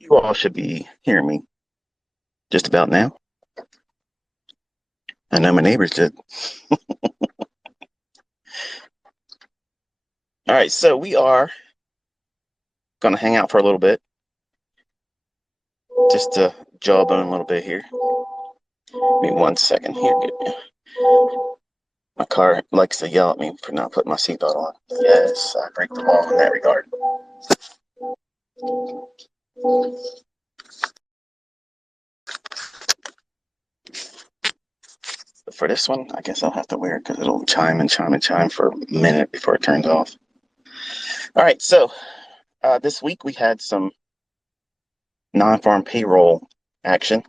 You all should be hearing me just about now. I know my neighbors did. All right, so we are going to hang out for a little bit, just to jawbone a little bit here. Give me 1 second here. My car likes to yell at me for not putting my seatbelt on. Yes, I break the law in that regard. But for this one, I guess I'll have to wear it because it'll chime and chime and chime for a minute before it turns off. All right, so this week we had some non-farm payroll action.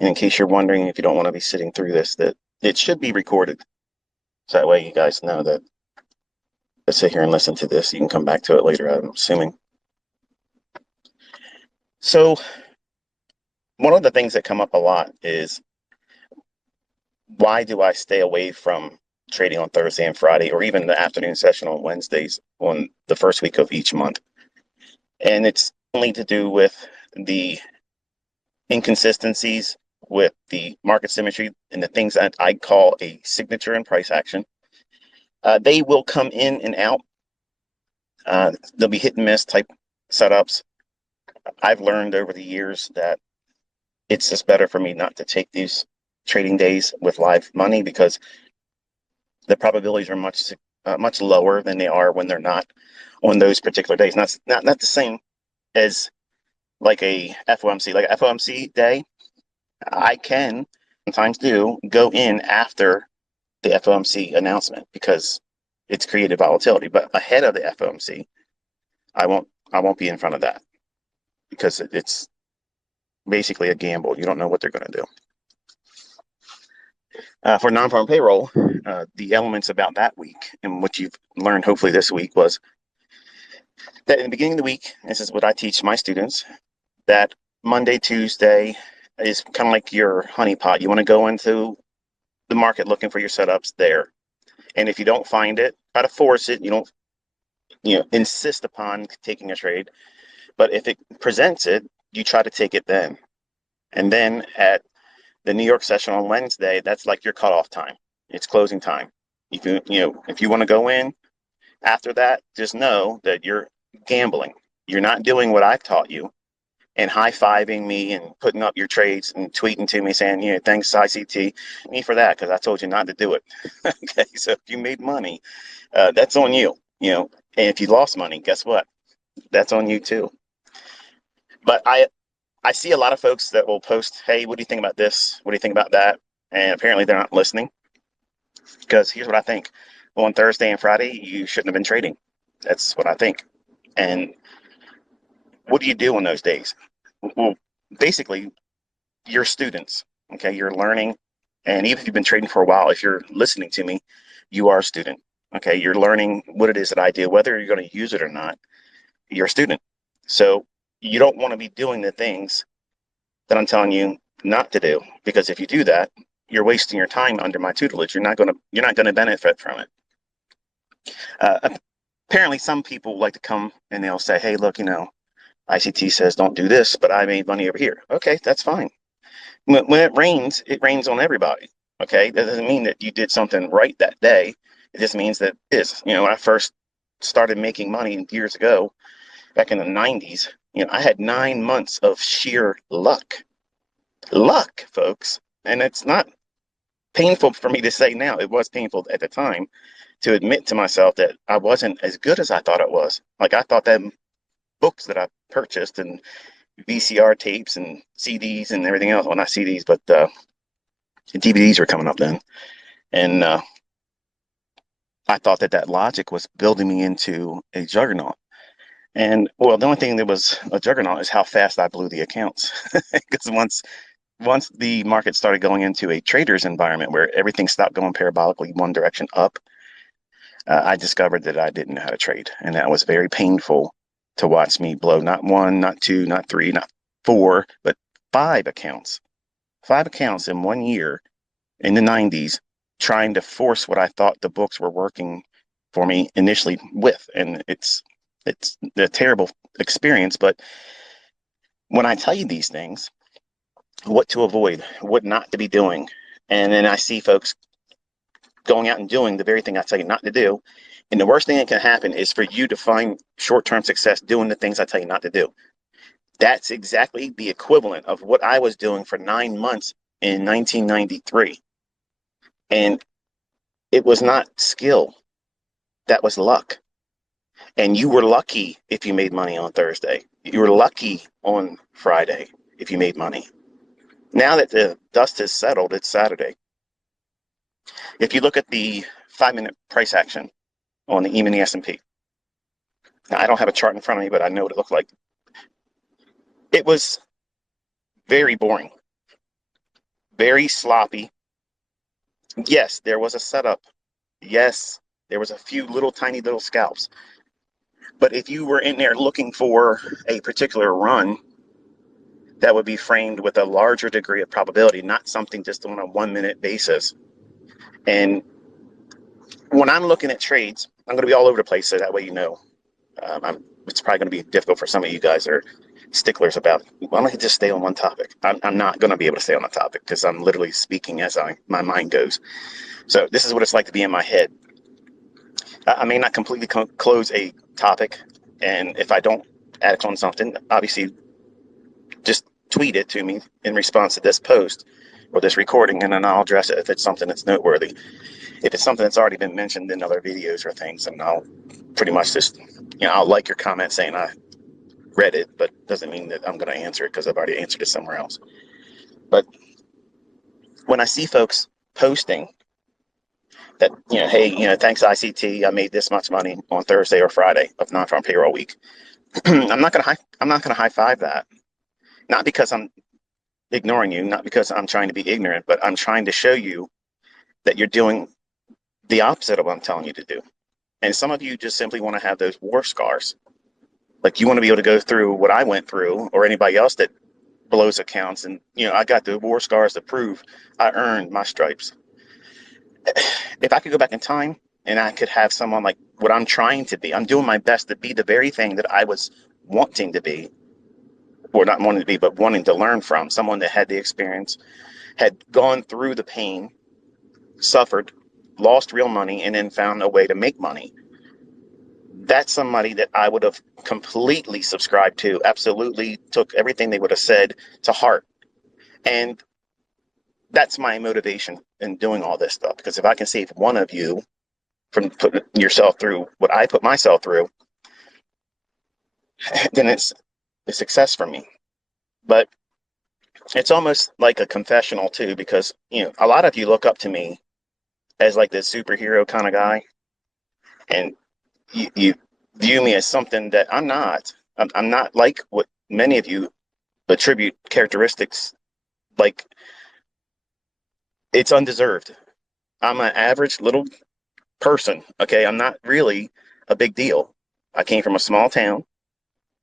And in case you're wondering if you don't want to be sitting through this, that it should be recorded. So that way you guys know that let's sit here and listen to this. You can come back to it later, I'm assuming. So one of the things that come up a lot is why do I stay away from trading on Thursday and Friday, or even the afternoon session on Wednesdays on the first week of each month? And it's only to do with the inconsistencies with the market symmetry and the things that I call a signature and price action. They will come in and out. They'll be hit and miss type setups. I've learned over the years that it's just better for me not to take these trading days with live money because the probabilities are much lower than they are when they're not on those particular days. Not the same as like a FOMC. Like a FOMC day, I can sometimes do go in after the FOMC announcement because it's created volatility. But ahead of the FOMC, I won't be in front of that because it's basically a gamble. You don't know what they're going to do. For non-farm payroll, the elements about that week and what you've learned hopefully this week was that in the beginning of the week, this is what I teach my students, that Monday, Tuesday is kind of like your honeypot. You want to go into the market looking for your setups there. And if you don't find it, try to force it. You don't, insist upon taking a trade. But if it presents it, you try to take it then. And then at the New York session on Wednesday, that's like your cutoff time. It's closing time. If you want to go in after that, just know that you're gambling. You're not doing what I've taught you and high-fiving me and putting up your trades and tweeting to me saying, thanks ICT, me for that because I told you not to do it. Okay, so if you made money, that's on you. And if you lost money, guess what? That's on you too. But I see a lot of folks that will post, hey, what do you think about this? What do you think about that? And apparently they're not listening because here's what I think. On Thursday and Friday, you shouldn't have been trading. That's what I think. And what do you do on those days? Well, basically, you're students, okay? You're learning. And even if you've been trading for a while, if you're listening to me, you are a student, okay? You're learning what it is that I do, whether you're going to use it or not, you're a student. So you don't want to be doing the things that I'm telling you not to do, because if you do that, you're wasting your time under my tutelage. You're not going to benefit from it. Apparently, some people like to come and they'll say, "Hey, look, ICT says don't do this, but I made money over here." Okay, that's fine. When it rains on everybody. Okay, that doesn't mean that you did something right that day. It just means that it is. When I first started making money years ago, back in the 90s, I had 9 months of sheer luck, folks. And it's not painful for me to say now. It was painful at the time to admit to myself that I wasn't as good as I thought it was. Like I thought that books that I purchased and VCR tapes and CDs and everything else. Well, not CDs, but DVDs were coming up then. And I thought that logic was building me into a juggernaut. And well, the only thing that was a juggernaut is how fast I blew the accounts. Because once the market started going into a trader's environment where everything stopped going parabolically one direction up, I discovered that I didn't know how to trade. And that was very painful to watch me blow not one, not two, not three, not four, but five accounts. Five accounts in 1 year in the 90s, trying to force what I thought the books were working for me initially with. And it's a terrible experience, but when I tell you these things, what to avoid, what not to be doing, and then I see folks going out and doing the very thing I tell you not to do. And the worst thing that can happen is for you to find short-term success doing the things I tell you not to do. That's exactly the equivalent of what I was doing for 9 months in 1993. And it was not skill, that was luck. And you were lucky if you made money on Thursday. You were lucky on Friday if you made money. Now that the dust has settled, it's Saturday. If you look at the 5-minute price action on the E-mini S&P, now I don't have a chart in front of me, but I know what it looked like. It was very boring, very sloppy. Yes, there was a setup. Yes, there was a few little tiny little scalps. But if you were in there looking for a particular run, that would be framed with a larger degree of probability, not something just on a 1-minute basis. And when I'm looking at trades, I'm going to be all over the place, so that way you know. It's probably going to be difficult for some of you guys that are sticklers about, why don't I just stay on one topic? I'm not going to be able to stay on a topic because I'm literally speaking as my mind goes. So this is what it's like to be in my head. I may not completely close a topic, and if I don't add on something, obviously just tweet it to me in response to this post or this recording, and then I'll address it if it's something that's noteworthy. If it's something that's already been mentioned in other videos or things, then I'll pretty much just, I'll like your comment saying I read it, but doesn't mean that I'm going to answer it because I've already answered it somewhere else. But when I see folks posting that, hey, thanks ICT, I made this much money on Thursday or Friday of non-farm payroll week. I'm not going to high five that. Not because I'm ignoring you, not because I'm trying to be ignorant, but I'm trying to show you that you're doing the opposite of what I'm telling you to do. And some of you just simply want to have those war scars. Like you want to be able to go through what I went through, or anybody else that blows accounts. And, I got the war scars to prove I earned my stripes. If I could go back in time and I could have someone like what I'm trying to be, I'm doing my best to be the very thing that I was wanting to be, or not wanting to be, but wanting to learn from, someone that had the experience, had gone through the pain, suffered, lost real money, and then found a way to make money. That's somebody that I would have completely subscribed to, absolutely took everything they would have said to heart. And that's my motivation in doing all this stuff, because if I can save one of you from putting yourself through what I put myself through, then it's a success for me. But it's almost like a confessional too, because a lot of you look up to me as like this superhero kind of guy, and you view me as something that I'm not. I'm not like what many of you attribute characteristics like. It's undeserved. I'm an average little person. Okay, I'm not really a big deal. I came from a small town,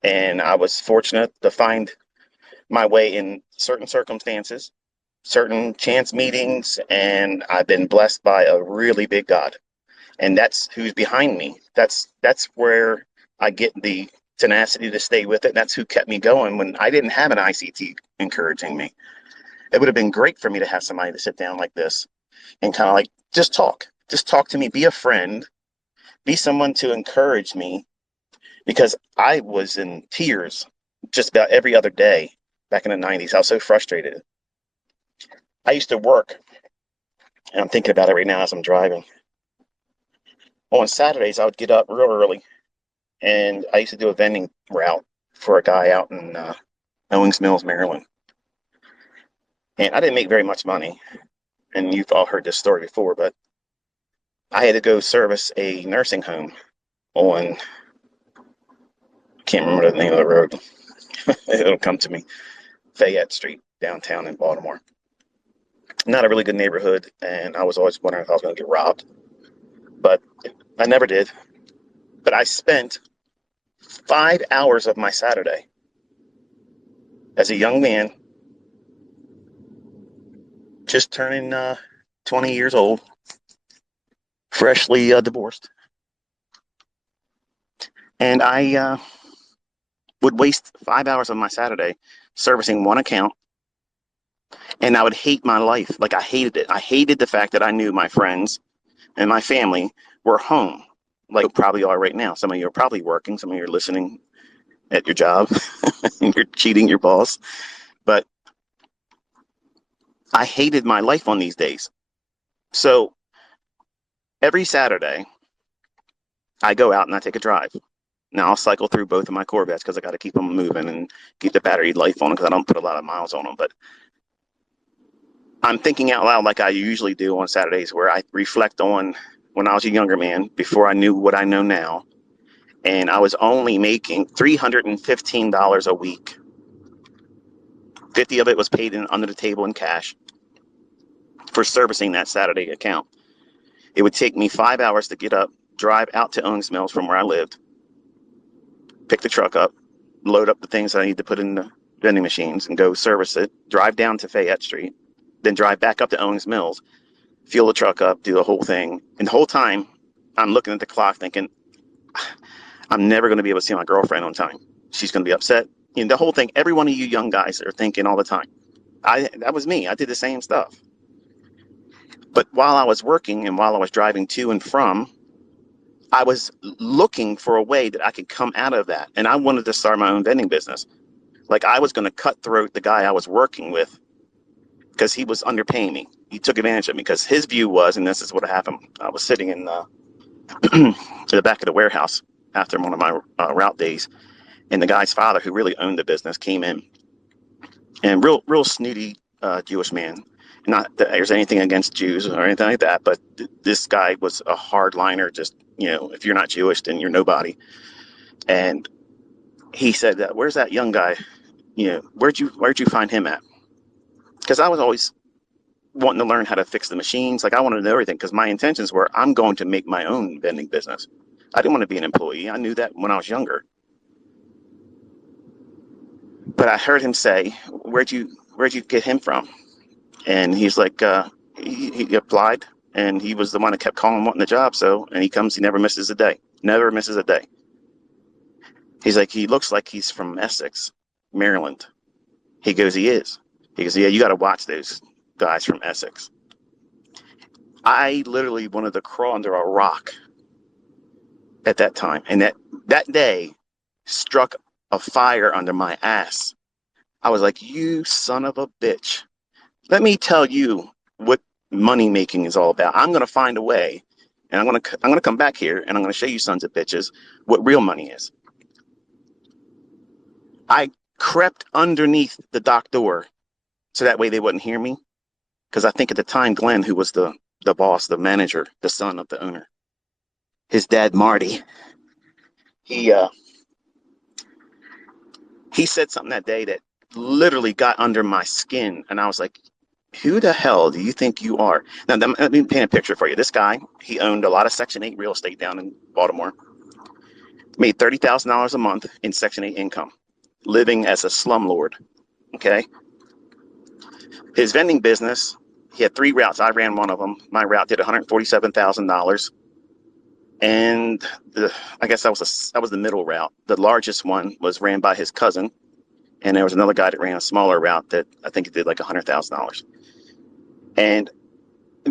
and I was fortunate to find my way in certain circumstances, certain chance meetings, and I've been blessed by a really big God. And that's who's behind me. That's where I get the tenacity to stay with it. That's who kept me going when I didn't have an ICT encouraging me. It would have been great for me to have somebody to sit down like this and kind of like just talk to me, be a friend, be someone to encourage me, because I was in tears just about every other day back in the 90s. I was so frustrated. I used to work, and I'm thinking about it right now as I'm driving. On Saturdays, I would get up real early, and I used to do a vending route for a guy out in Owings Mills, Maryland. And I didn't make very much money, and you've all heard this story before, but I had to go service a nursing home on, I can't remember the name of the road. It'll come to me. Fayette Street, downtown in Baltimore. Not a really good neighborhood, and I was always wondering if I was going to get robbed, but I never did. But I spent 5 hours of my Saturday as a young man, just turning 20 years old, freshly divorced. And I would waste 5 hours of my Saturday servicing one account, and I would hate my life. Like, I hated it. I hated the fact that I knew my friends and my family were home, like you probably are right now. Some of you are probably working. Some of you are listening at your job and you're cheating your boss. But I hated my life on these days. So every Saturday, I go out and I take a drive. Now I'll cycle through both of my Corvettes because I got to keep them moving and keep the battery life on them because I don't put a lot of miles on them. But I'm thinking out loud like I usually do on Saturdays, where I reflect on when I was a younger man before I knew what I know now. And I was only making $315 a week. 50 of it was paid in under the table in cash for servicing that Saturday account. It would take me 5 hours to get up, drive out to Owings Mills from where I lived, pick the truck up, load up the things I need to put in the vending machines and go service it, drive down to Fayette Street, then drive back up to Owings Mills, fuel the truck up, do the whole thing. And the whole time, I'm looking at the clock thinking, I'm never going to be able to see my girlfriend on time. She's going to be upset. You know, the whole thing, every one of you young guys are thinking all the time. That was me. I did the same stuff. But while I was working and while I was driving to and from, I was looking for a way that I could come out of that. And I wanted to start my own vending business. Like, I was going to cut throat the guy I was working with because he was underpaying me. He took advantage of me because his view was, and this is what happened. I was sitting in the back of the warehouse after one of my route days. And the guy's father, who really owned the business, came in, and real snooty Jewish man. Not that there's anything against Jews or anything like that, but this guy was a hardliner. Just, if you're not Jewish, then you're nobody. And he said, "Where's that young guy? Where'd you find him at?" Because I was always wanting to learn how to fix the machines. Like, I wanted to know everything because my intentions were, I'm going to make my own vending business. I didn't want to be an employee. I knew that when I was younger. But I heard him say, where'd you get him from? And he's like, he applied, and he was the one that kept calling wanting the job. So, and he never misses a day. Never misses a day. He's like, he looks like he's from Essex, Maryland. He goes, he is. He goes, yeah, you got to watch those guys from Essex. I literally wanted to crawl under a rock at that time. And that day struck a fire under my ass. I was like, you son of a bitch. Let me tell you what money making is all about. I'm going to find a way, and I'm going to come back here, and I'm going to show you sons of bitches what real money is. I crept underneath the dock door so that way they wouldn't hear me. Because I think at the time, Glenn, who was the boss, the manager, the son of the owner, his dad, Marty, he said something that day that literally got under my skin. And I was like, who the hell do you think you are? Now, let me paint a picture for you. This guy, he owned a lot of Section 8 real estate down in Baltimore, made $30,000 a month in Section 8 income, living as a slumlord, okay? His vending business, he had 3 routes. I ran one of them. My route did $147,000. And I guess that was the middle route. The largest one was ran by his cousin. And there was another guy that ran a smaller route that I think it did like $100,000. And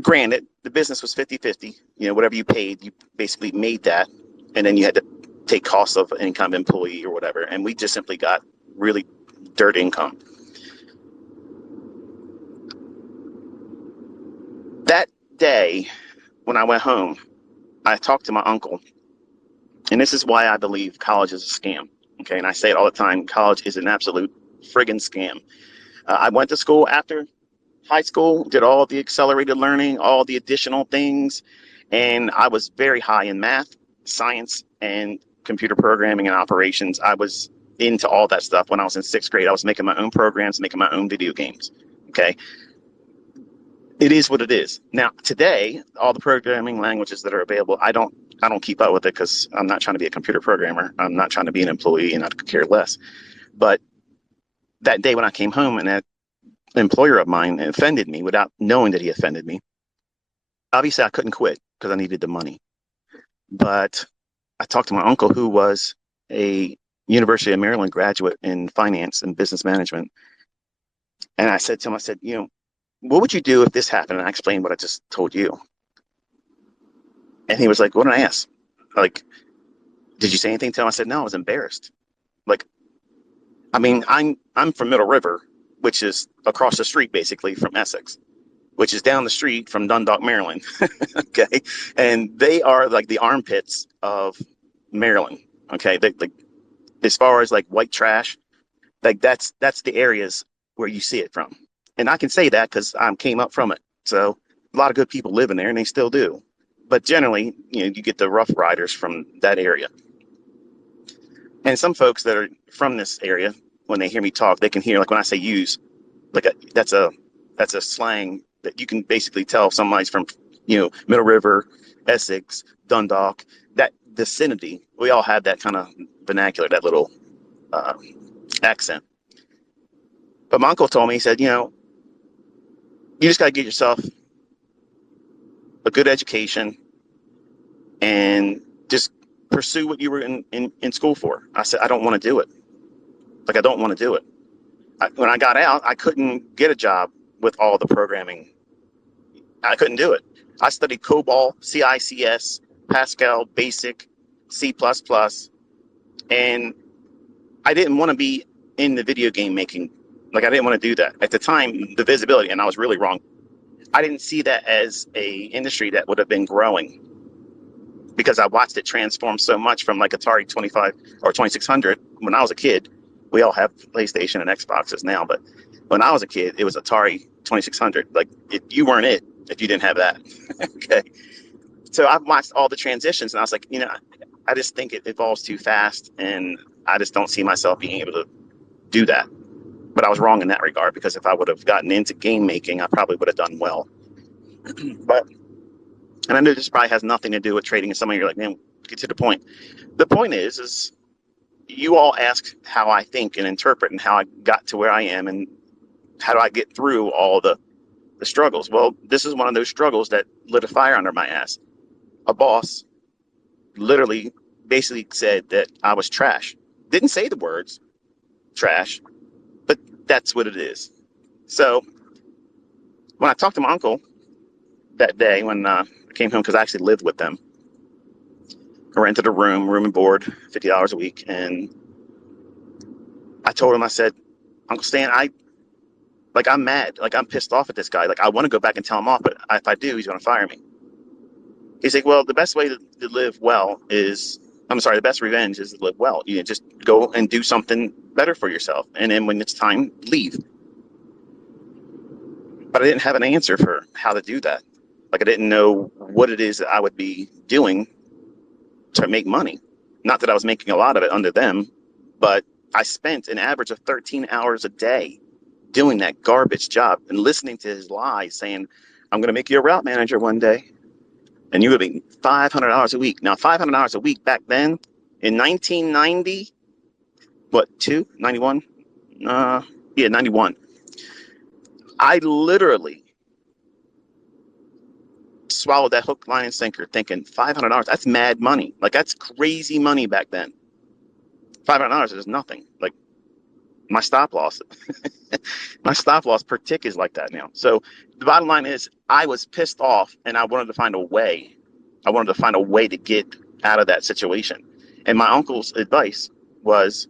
granted, the business was 50-50. Whatever you paid, you basically made that. And then you had to take costs of any kind of employee or whatever. And we just simply got really dirt income. That day, when I went home, I talked to my uncle. And this is why I believe college is a scam. Okay. And I say it all the time. College is an absolute friggin' scam. I went to school after high school, did all the accelerated learning, all the additional things. And I was very high in math, science, and computer programming and operations. I was into all that stuff. When I was in 6th grade, I was making my own programs, making my own video games. Okay. It is what it is. Now, today, all the programming languages that are available, I don't keep up with it because I'm not trying to be a computer programmer. I'm not trying to be an employee, and I could care less. But that day when I came home and that employer of mine offended me without knowing that he offended me, obviously I couldn't quit because I needed the money. But I talked to my uncle, who was a University of Maryland graduate in finance and business management. And I said to him, I said, what would you do if this happened? And I explained what I just told you. And he was like, what did I ask? Like, did you say anything to him? I said, no, I was embarrassed. Like, I mean, I'm from Middle River, which is across the street basically from Essex, which is down the street from Dundalk, Maryland. Okay. And they are like the armpits of Maryland. Okay. Like, as far as like white trash, like that's the areas where you see it from. And I can say that because I came up from it. So a lot of good people live in there and they still do. But generally, you get the Rough Riders from that area. And some folks that are from this area, when they hear me talk, they can hear, like when I say use, like that's a slang that you can basically tell if somebody's from, Middle River, Essex, Dundalk, that vicinity. We all have that kind of vernacular, that little accent. But my uncle told me, he said, you just got to get yourself a good education and just pursue what you were in school for. I said, I don't want to do it. Like, I don't want to do it. When I got out, I couldn't get a job with all the programming. I couldn't do it. I studied COBOL, CICS, Pascal, Basic, C++, and I didn't want to be in the video game making. Like, I didn't want to do that. At the time, the visibility, and I was really wrong. I didn't see that as a industry that would have been growing because I watched it transform so much from like Atari 25 or 2600 when I was a kid. We all have PlayStation and Xboxes now, but when I was a kid, it was Atari 2600. Like, you weren't it if you didn't have that. Okay. So I've watched all the transitions and I was like, I just think it evolves too fast and I just don't see myself being able to do that. But I was wrong in that regard because if I would have gotten into game making, I probably would have done well. But, and I know this probably has nothing to do with trading, and some of you are like, man, get to the point. The point is you all ask how I think and interpret and how I got to where I am and how do I get through all the struggles. Well, this is one of those struggles that lit a fire under my ass. A boss literally basically said that I was trash. Didn't say the words trash, but that's what it is. So when I talked to my uncle that day when I came home, because I actually lived with them, I rented a room and board, $50 a week. And I told him, I said, Uncle Stan, I'm mad. Like, I'm pissed off at this guy. Like, I want to go back and tell him off, but if I do, he's going to fire me. He's like, well, the best way to live well is, the best revenge is to live well. You just go and do something better for yourself. And then when it's time, leave. But I didn't have an answer for how to do that. Like, I didn't know what it is that I would be doing to make money. Not that I was making a lot of it under them, but I spent an average of 13 hours a day doing that garbage job and listening to his lies saying, I'm going to make you a route manager one day and you're going to be $500 a week. Now, $500 a week back then in 1990, 91? 91. I literally swallowed that hook, line, and sinker thinking $500, that's mad money. Like, that's crazy money back then. $500 is nothing. Like, my stop loss. My stop loss per tick is like that now. So the bottom line is I was pissed off and I wanted to find a way. I wanted to find a way to get out of that situation. And my uncle's advice was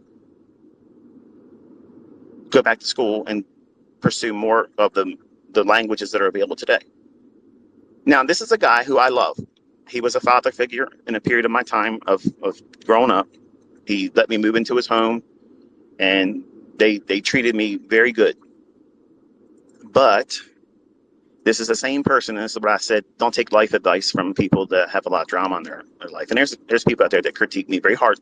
go back to school and pursue more of the languages that are available today. Now, this is a guy who I love. He was a father figure in a period of my time of growing up. He let me move into his home and they treated me very good. But this is the same person, and this is what I said, don't take life advice from people that have a lot of drama in their life. And there's people out there that critique me very hard,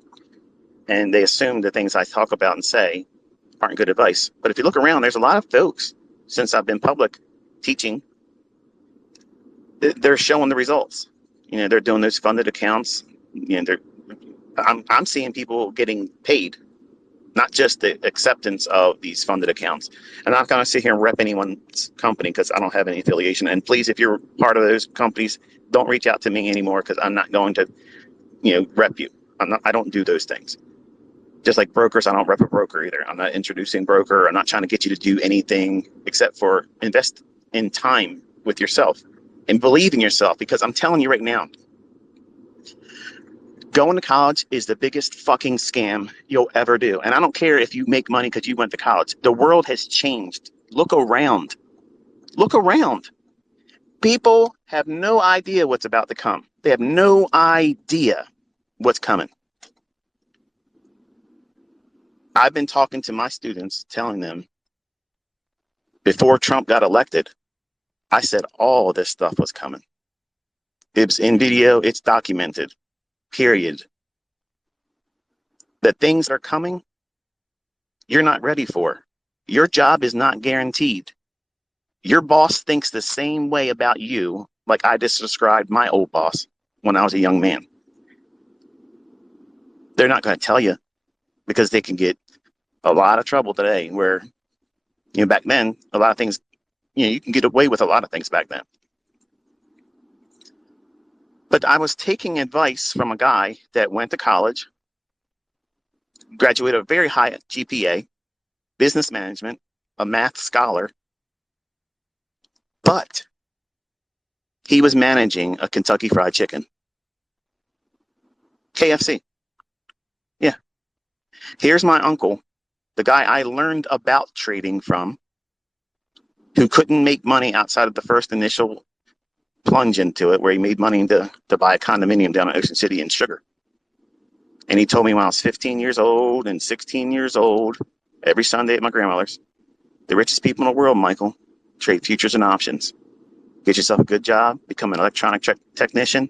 and they assume the things I talk about and say aren't good advice. But if you look around, there's a lot of folks, since I've been public teaching, they're showing the results. They're doing those funded accounts. I'm seeing people getting paid, not just the acceptance of these funded accounts. And I'm not going to sit here and rep anyone's company because I don't have any affiliation. And please, if you're part of those companies, don't reach out to me anymore because I'm not going to, rep you. I don't do those things. Just like brokers, I don't rep a broker either. I'm not introducing broker. I'm not trying to get you to do anything except for invest in time with yourself and believe in yourself. Because I'm telling you right now, going to college is the biggest fucking scam you'll ever do. And I don't care if you make money because you went to college. The world has changed. Look around. Look around. People have no idea what's about to come. They have no idea what's coming. I've been talking to my students, telling them before Trump got elected, I said all this stuff was coming. It's in video, it's documented, period. The things that are coming, you're not ready for. Your job is not guaranteed. Your boss thinks the same way about you, like I just described my old boss when I was a young man. They're not going to tell you because they can get a lot of trouble today where, back then, a lot of things, you can get away with a lot of things back then. But I was taking advice from a guy that went to college, graduated a very high GPA, business management, a math scholar, but he was managing a Kentucky Fried Chicken. KFC. Yeah. Here's my uncle, the guy I learned about trading from, who couldn't make money outside of the first initial plunge into it, where he made money to buy a condominium down in Ocean City in Sugar. And he told me when I was 15 years old and 16 years old, every Sunday at my grandmother's, the richest people in the world, Michael, trade futures and options. Get yourself a good job, become an electronic technician,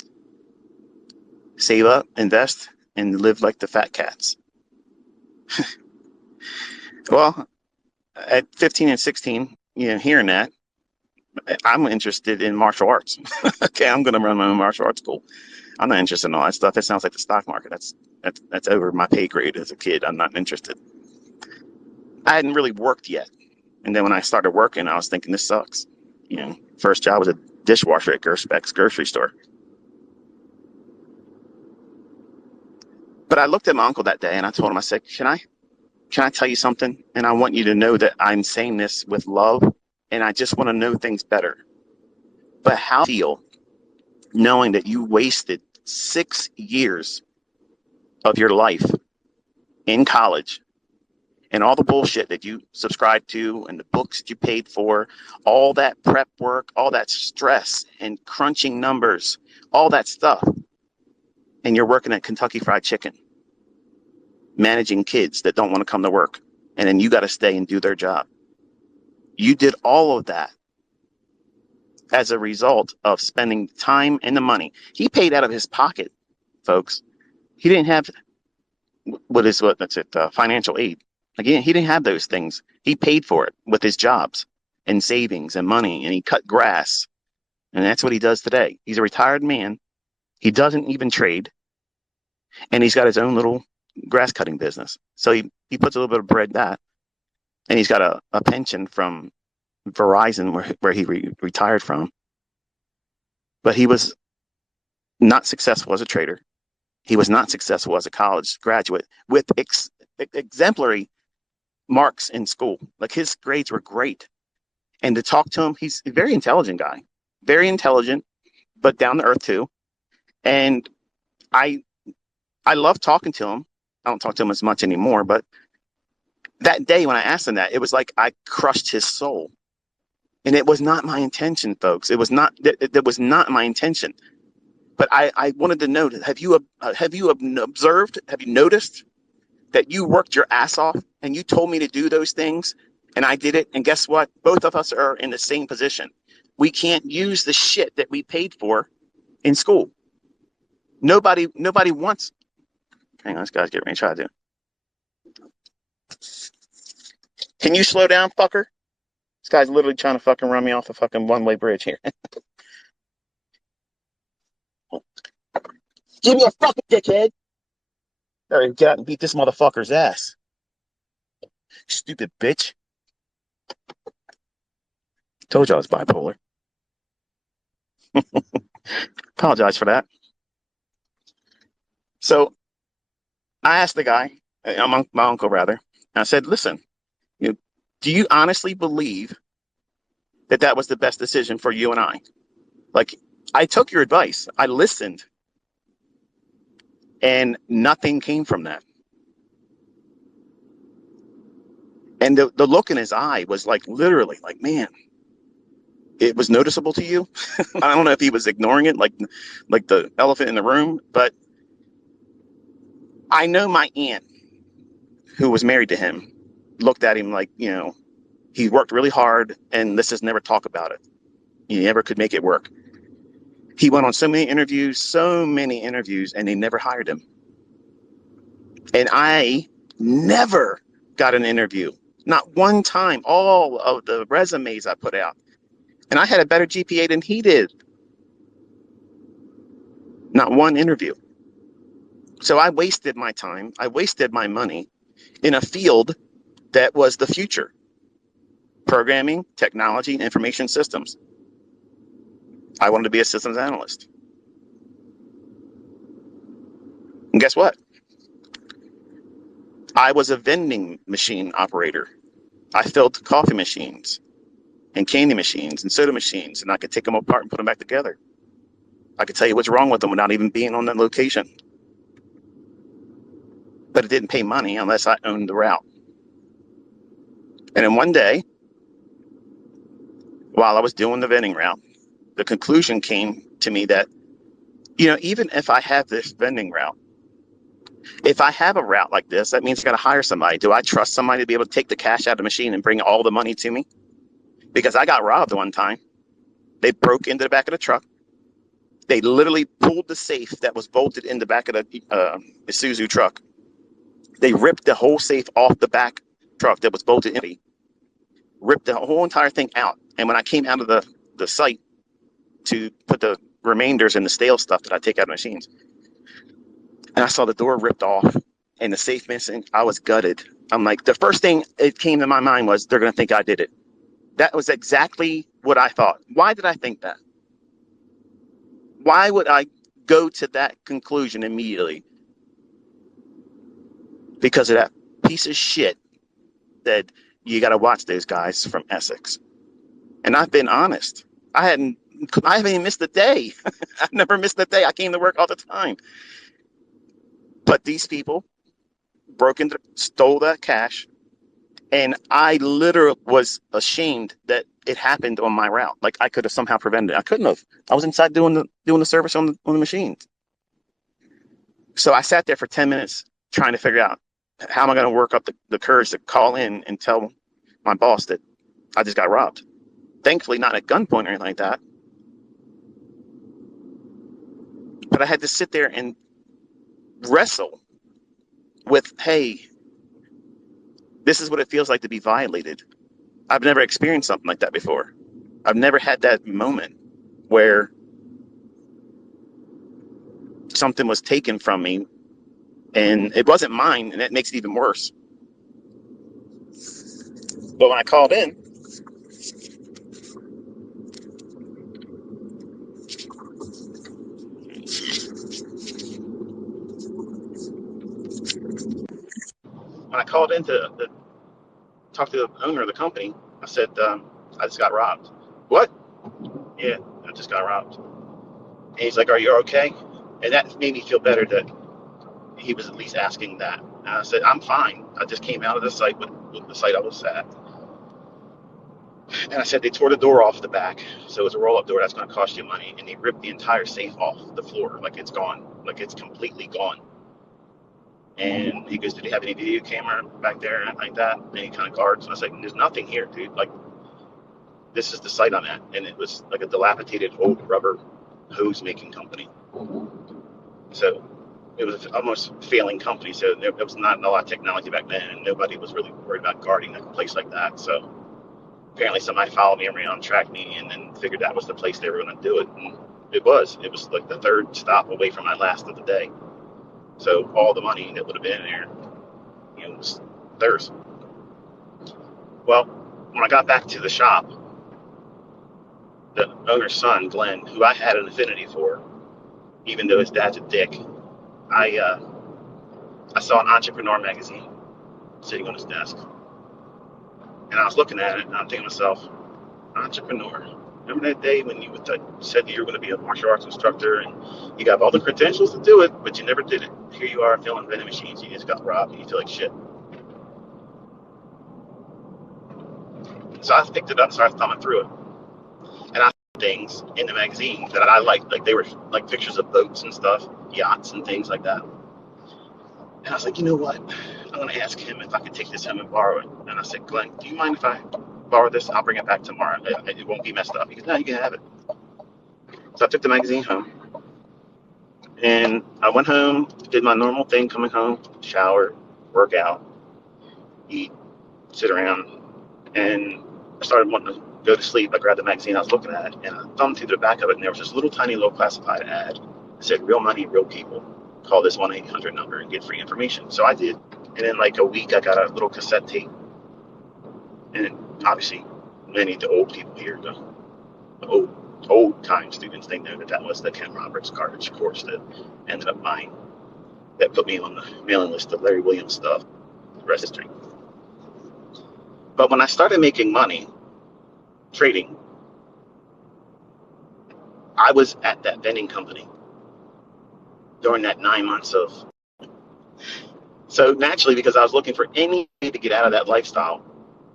save up, invest, and live like the fat cats. Well, at 15 and 16, hearing that, I'm interested in martial arts. Okay, I'm going to run my own martial arts school. I'm not interested in all that stuff. It sounds like the stock market. That's over my pay grade as a kid. I'm not interested. I hadn't really worked yet. And then when I started working, I was thinking, this sucks. First job was a dishwasher at Gerspec's grocery store. But I looked at my uncle that day and I told him, I said, can I tell you something? And I want you to know that I'm saying this with love and I just want to know things better. But how do you feel knowing that you wasted 6 years of your life in college and all the bullshit that you subscribed to and the books that you paid for, all that prep work, all that stress and crunching numbers, all that stuff, and you're working at Kentucky Fried Chicken, managing kids that don't want to come to work, and then you got to stay and do their job. You did all of that as a result of spending time and the money. He paid out of his pocket, folks. He didn't have financial aid. Again, he didn't have those things. He paid for it with his jobs and savings and money, and he cut grass. And that's what he does today. He's a retired man. He doesn't even trade. And he's got his own little grass cutting business. So he puts a little bit of bread in that. And he's got a pension from Verizon where he retired from. But he was not successful as a trader. He was not successful as a college graduate with exemplary marks in school. Like his grades were great. And to talk to him, he's a very intelligent guy, very intelligent, but down to earth too. And I love talking to him. I don't talk to him as much anymore, but that day when I asked him that, it was like I crushed his soul. And it was not my intention, folks. It was not my intention. But I wanted to know, have you observed, have you noticed that you worked your ass off and you told me to do those things and I did it? And guess what? Both of us are in the same position. We can't use the shit that we paid for in school. Nobody wants. Hang on, this guy's getting ready to try to do. Can you slow down, fucker? This guy's literally trying to fucking run me off the fucking one-way bridge here. Give me a fucking dickhead. All right, get out and beat this motherfucker's ass. Stupid bitch. Told you I was bipolar. Apologize for that. So I asked the guy, my uncle rather. And I said, listen, you know, do you honestly believe that that was the best decision for you and I? Like, I took your advice, I listened, and nothing came from that. And the look in his eye was like literally like, man, it was noticeable to you. I don't know if he was ignoring it, like the elephant in the room, but I know my aunt, who was married to him, looked at him like, he worked really hard, and let's just never talk about it. He never could make it work. He went on so many interviews, and they never hired him. And I never got an interview, not one time. All of the resumes I put out, and I had a better GPA than he did. Not one interview. So I wasted my time. I wasted my money in a field that was the future: programming, technology, information systems. I wanted to be a systems analyst. And guess what? I was a vending machine operator. I filled coffee machines and candy machines and soda machines, and I could take them apart and put them back together. I could tell you what's wrong with them without even being on the location. But it didn't pay money unless I owned the route. And then one day, while I was doing the vending route, the conclusion came to me that, even if I have this vending route, if I have a route like this, that means I got to hire somebody. Do I trust somebody to be able to take the cash out of the machine and bring all the money to me? Because I got robbed one time. They broke into the back of the truck. They literally pulled the safe that was bolted in the back of the Isuzu truck. They ripped the whole safe off the back truck that was bolted in, ripped the whole entire thing out. And when I came out of the site to put the remainders and the stale stuff that I take out of machines, and I saw the door ripped off and the safe missing, I was gutted. I'm like, the first thing it came to my mind was, they're going to think I did it. That was exactly what I thought. Why did I think that? Why would I go to that conclusion immediately? Because of that piece of shit that you got to watch those guys from Essex. And I've been honest. I haven't even missed a day. I've never missed a day. I came to work all the time. But these people stole that cash, and I literally was ashamed that it happened on my route. Like, I could have somehow prevented it. I couldn't have. I was inside doing the service on the machines. So I sat there for 10 minutes trying to figure out, how am I going to work up the courage to call in and tell my boss that I just got robbed. Thankfully, not at gunpoint or anything like that. But I had to sit there and wrestle with, hey, this is what it feels like to be violated. I've never experienced something like that before. I've never had that moment where something was taken from me and it wasn't mine, and that makes it even worse. But when I called in, to talk to the owner of the company, I said, I just got robbed. What? Yeah, I just got robbed. And he's like, are you okay? And that made me feel better that he was at least asking that. And I said, I'm fine. I just came out of the site with the site I was at. And I said, they tore the door off the back. So it's a roll-up door. That's going to cost you money. And they ripped the entire safe off the floor. Like, it's gone. Like, it's completely gone. And he goes, did you have any video camera back there and like that? Any kind of guards? And I was like, there's nothing here, dude. Like, this is the site I'm at. And it was like a dilapidated old rubber hose making company. So it was almost failing company. So there was not a lot of technology back then, and nobody was really worried about guarding a place like that. So apparently somebody followed me around, tracked me, and then figured that was the place they were going to do it. And it was like the third stop away from my last of the day. So all the money that would have been in there, was theirs. Well, when I got back to the shop, the owner's son, Glenn, who I had an affinity for, even though his dad's a dick, I I saw an entrepreneur magazine sitting on his desk, and I was looking at it, and I'm thinking to myself, entrepreneur. Remember that day when you said that you were going to be a martial arts instructor and you got all the credentials to do it, but you never did it. Here you are filling vending machines. You just got robbed and you feel like shit. So I picked it up and started thumbing through it. And I saw things in the magazine that I liked. Like they were like pictures of boats and stuff, yachts and things like that. And I was like, you know what? I'm going to ask him if I could take this home and borrow it. And I said, Glenn, do you mind if I borrow this? I'll bring it back tomorrow. It won't be messed up. He goes, no, you can have it. So I took the magazine home. And I went home, did my normal thing coming home, shower, work out, eat, sit around, and I started wanting to go to sleep. I grabbed the magazine, I was looking at it, and I thumbed through the back of it, and there was this little tiny low classified ad that said, real money, real people. Call this 1-800 number and get free information. So I did. And in like a week, I got a little cassette tape. And obviously, many of the old people here, the old time students, they know that was the Ken Roberts Cartage course that ended up buying, that put me on the mailing list of Larry Williams stuff. The rest is history. But when I started making money trading, I was at that vending company during that 9 months of. So naturally, because I was looking for any way to get out of that lifestyle,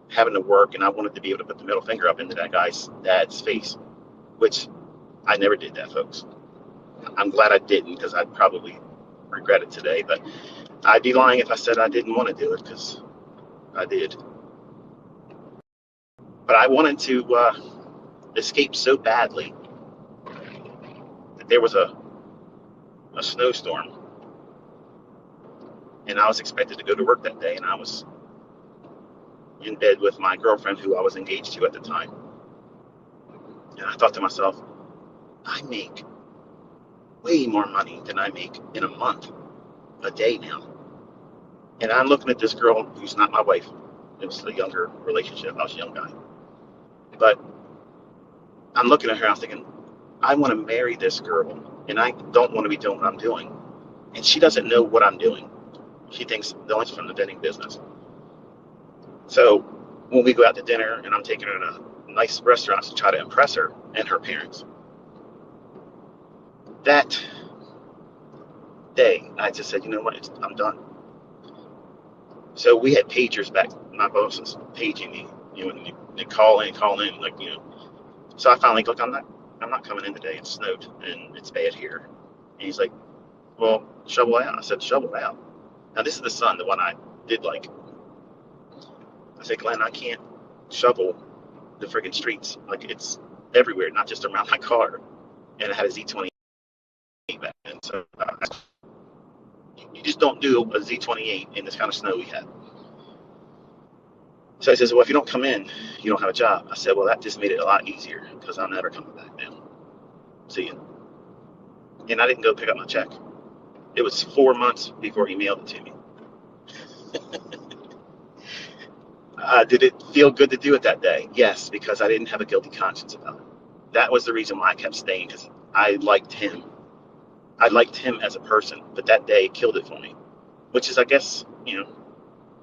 having to work, and I wanted to be able to put the middle finger up into that guy's dad's face, which I never did that, folks. I'm glad I didn't, because I'd probably regret it today, but I'd be lying if I said I didn't want to do it, because I did. But I wanted to escape so badly that there was a snowstorm, and I was expected to go to work that day, and I was in bed with my girlfriend, who I was engaged to at the time. And I thought to myself, I make way more money than I make in a month, a day now. And I'm looking at this girl who's not my wife. It was a younger relationship. I was a young guy. But I'm looking at her and I'm thinking, I want to marry this girl, and I don't want to be doing what I'm doing. And she doesn't know what I'm doing. She thinks no, it's from the vending business. So when we go out to dinner and I'm taking her to nice restaurants to try to impress her and her parents, that day I just said, you know what, I'm done. So we had pagers back. My boss was paging me, and they call in, like, So I finally, look, I'm not coming in today. It snowed and it's bad here. And he's like, well, shovel out. I said, shovel out. Now this is the son, the one I did like. I said, Glenn, I can't shovel the friggin' streets. Like, it's everywhere, not just around my car. And I had a Z28 back then, so you just don't do a Z28 in this kind of snow we had. So he says, well, if you don't come in, you don't have a job. I said, well, that just made it a lot easier, because I'm never coming back now. See you. And I didn't go pick up my check. It was 4 months before he mailed it to me. Did it feel good to do it that day? Yes, because I didn't have a guilty conscience about it. That was the reason why I kept staying, because I liked him. I liked him as a person, but that day killed it for me, which is, I guess,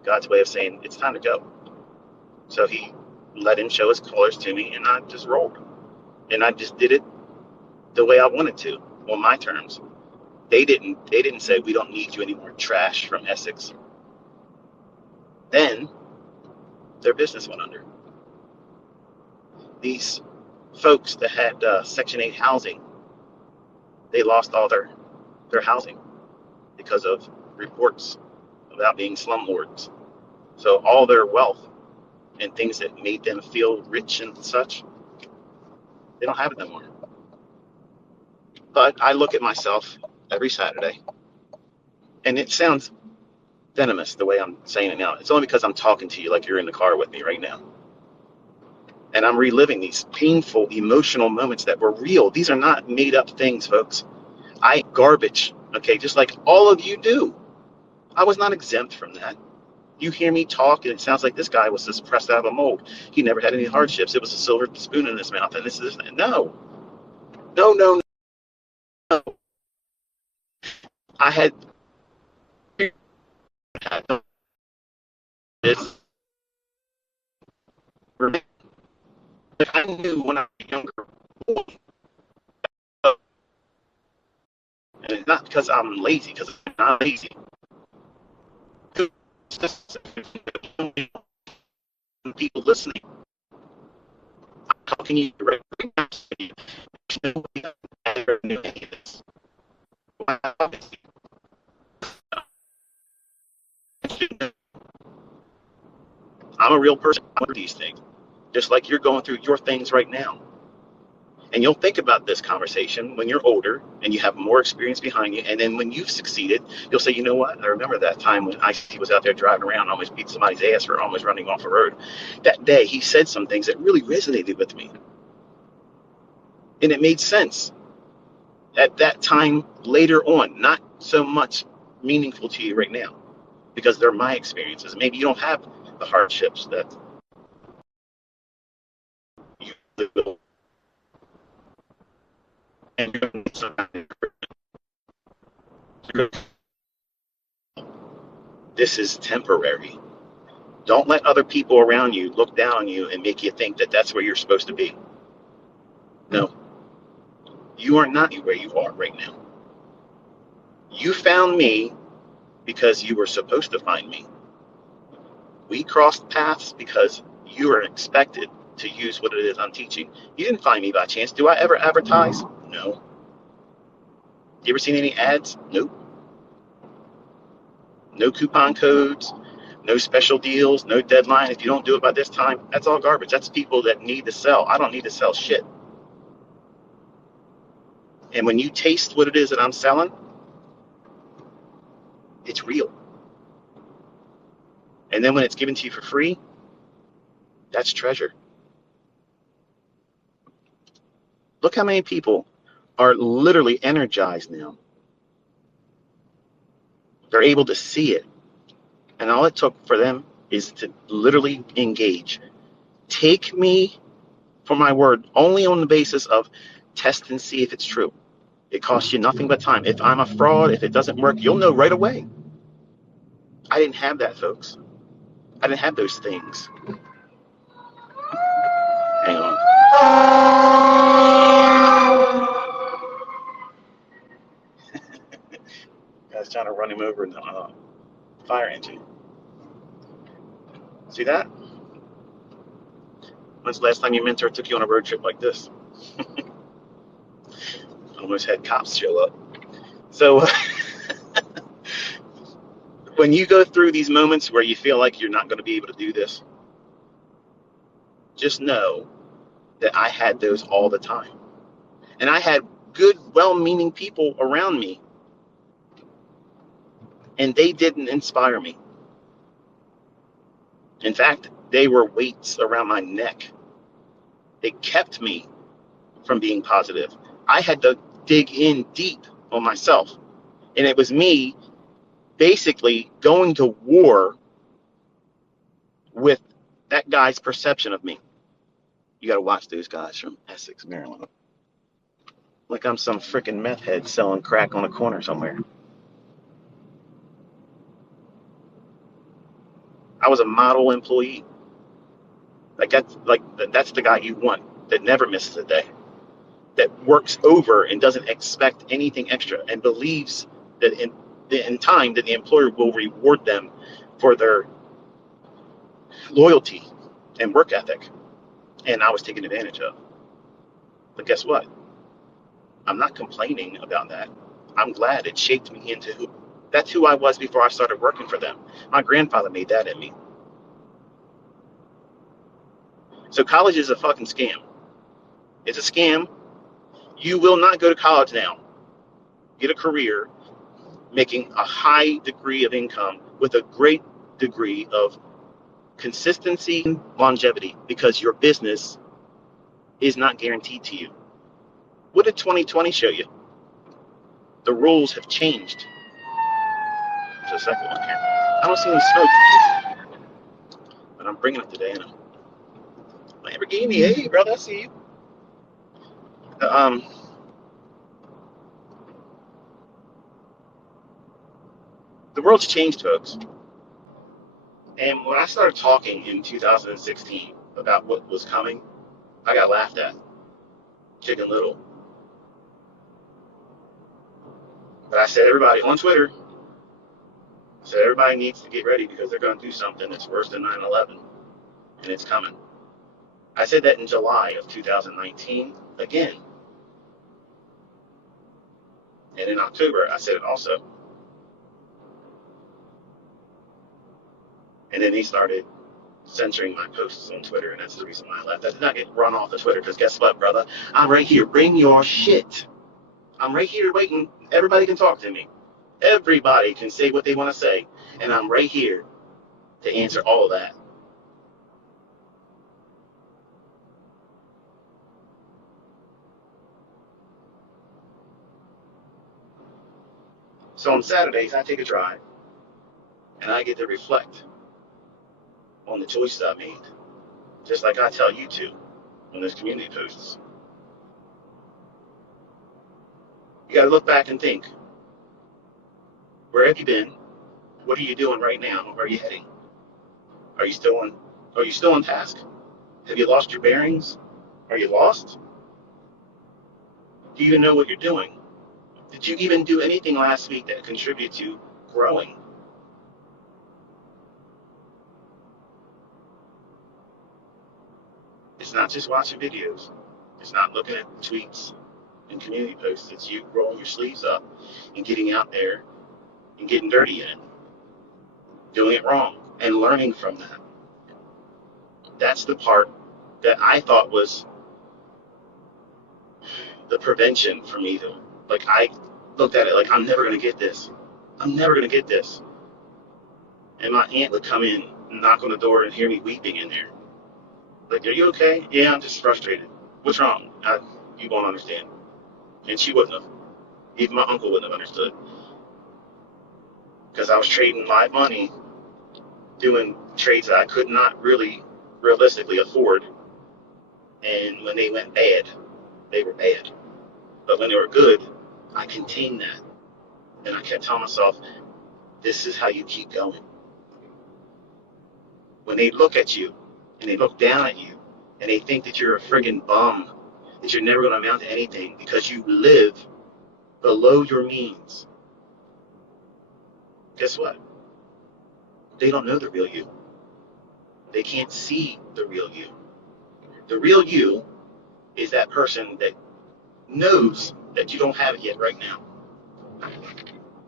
God's way of saying it's time to go. So he let him show his colors to me, and I just rolled. And I just did it the way I wanted to, on my terms. They didn't say, we don't need you anymore, trash from Essex. Then their business went under. These folks that had Section 8 housing, they lost all their housing because of reports about being slumlords. So all their wealth and things that made them feel rich and such, they don't have it anymore. But I look at myself every Saturday, and it sounds venomous the way I'm saying it now. It's only because I'm talking to you like you're in the car with me right now. And I'm reliving these painful, emotional moments that were real. These are not made up things, folks. I garbage, okay, just like all of you do. I was not exempt from that. You hear me talk, and it sounds like this guy was just pressed out of a mold. He never had any hardships. It was a silver spoon in his mouth, and this is no. I had If I knew when I was younger, and it's not because I'm lazy, because I'm not lazy. People listening, how can you recognize me? I'm a real person. I do these things, just like you're going through your things right now. And you'll think about this conversation when you're older and you have more experience behind you. And then when you've succeeded, you'll say, you know what? I remember that time when ICT was out there driving around, almost beat somebody's ass for almost running off a road. That day, he said some things that really resonated with me. And it made sense at that time later on, not so much meaningful to you right now because they're my experiences. Maybe you don't have the hardships that you live. And this is temporary. Don't let other people around you look down on you and make you think that that's where you're supposed to be. No, you are not where you are right now. You found me because you were supposed to find me. We crossed paths because you are expected to use what it is I'm teaching. You didn't find me by chance. Do I ever advertise? No. You ever seen any ads? Nope. No coupon codes, no special deals, no deadline. If you don't do it by this time, that's all garbage. That's people that need to sell. I don't need to sell shit. And when you taste what it is that I'm selling, it's real. And then when it's given to you for free, that's treasure. Look how many people are literally energized now. They're able to see it. And all it took for them is to literally engage. Take me for my word only on the basis of test and see if it's true. It costs you nothing but time. If I'm a fraud, if it doesn't work, you'll know right away. I didn't have that, folks. I didn't have those things. Hang on. Guy's trying to run him over in the fire engine. See that? When's the last time your mentor took you on a road trip like this? Almost had cops show up. So when you go through these moments where you feel like you're not going to be able to do this, just know that I had those all the time. And I had good, well-meaning people around me, and they didn't inspire me. In fact, they were weights around my neck. They kept me from being positive. I had to dig in deep on myself. And it was me basically going to war with that guy's perception of me. You got to watch those guys from Essex, Maryland. Like I'm some freaking meth head selling crack on a corner somewhere. I was a model employee. That's the guy you want that never misses a day, that works over and doesn't expect anything extra, and believes that in time that the employer will reward them for their loyalty and work ethic. And I was taken advantage of. But guess what? I'm not complaining about that. I'm glad it shaped me into that's who I was before I started working for them. My grandfather made that in me. So college is a fucking scam. It's a scam. You will not go to college now, get a career, making a high degree of income with a great degree of consistency and longevity, because your business is not guaranteed to you. What did 2020 show you? The rules have changed. There's a second one here. I don't see any smoke, but I'm bringing it today. And Lamborghini, hey, brother, I see you. Um, the world's changed, folks. And when I started talking in 2016, about what was coming, I got laughed at. Chicken Little. But I said everybody on Twitter said everybody needs to get ready because they're going to do something that's worse than 9/11, and it's coming. I said that in July of 2019 again, and in October I said it also. And then he started censoring my posts on Twitter, and that's the reason why I left. I did not get run off of Twitter because guess what, brother? I'm right here. Bring your shit. I'm right here waiting. Everybody can talk to me. Everybody can say what they want to say, and I'm right here to answer all of that. So on Saturdays, I take a drive, and I get to reflect on the choices I made, just like I tell you to on those community posts. You got to look back and think, where have you been? What are you doing right now? Where are you heading? Are you still on? Are you still on task? Have you lost your bearings? Are you lost? Do you even know what you're doing? Did you even do anything last week that contributed to growing? It's not just watching videos. It's not looking at tweets and community posts. It's you rolling your sleeves up and getting out there and getting dirty in it, doing it wrong, and learning from that. That's the part that I thought was the prevention for me, though. Like, I looked at it like, I'm never going to get this. I'm never going to get this. And my aunt would come in and knock on the door and hear me weeping in there. Like, are you okay? Yeah, I'm just frustrated. What's wrong? You won't understand. And she wouldn't have. Even my uncle wouldn't have understood. Because I was trading live money, doing trades that I could not really realistically afford. And when they went bad, they were bad. But when they were good, I contained that. And I kept telling myself, this is how you keep going. When they look at you and they look down at you and they think that you're a friggin' bum, that you're never going to amount to anything because you live below your means, guess what? They don't know the real you. They can't see the real you. The real you is that person that knows that you don't have it yet right now.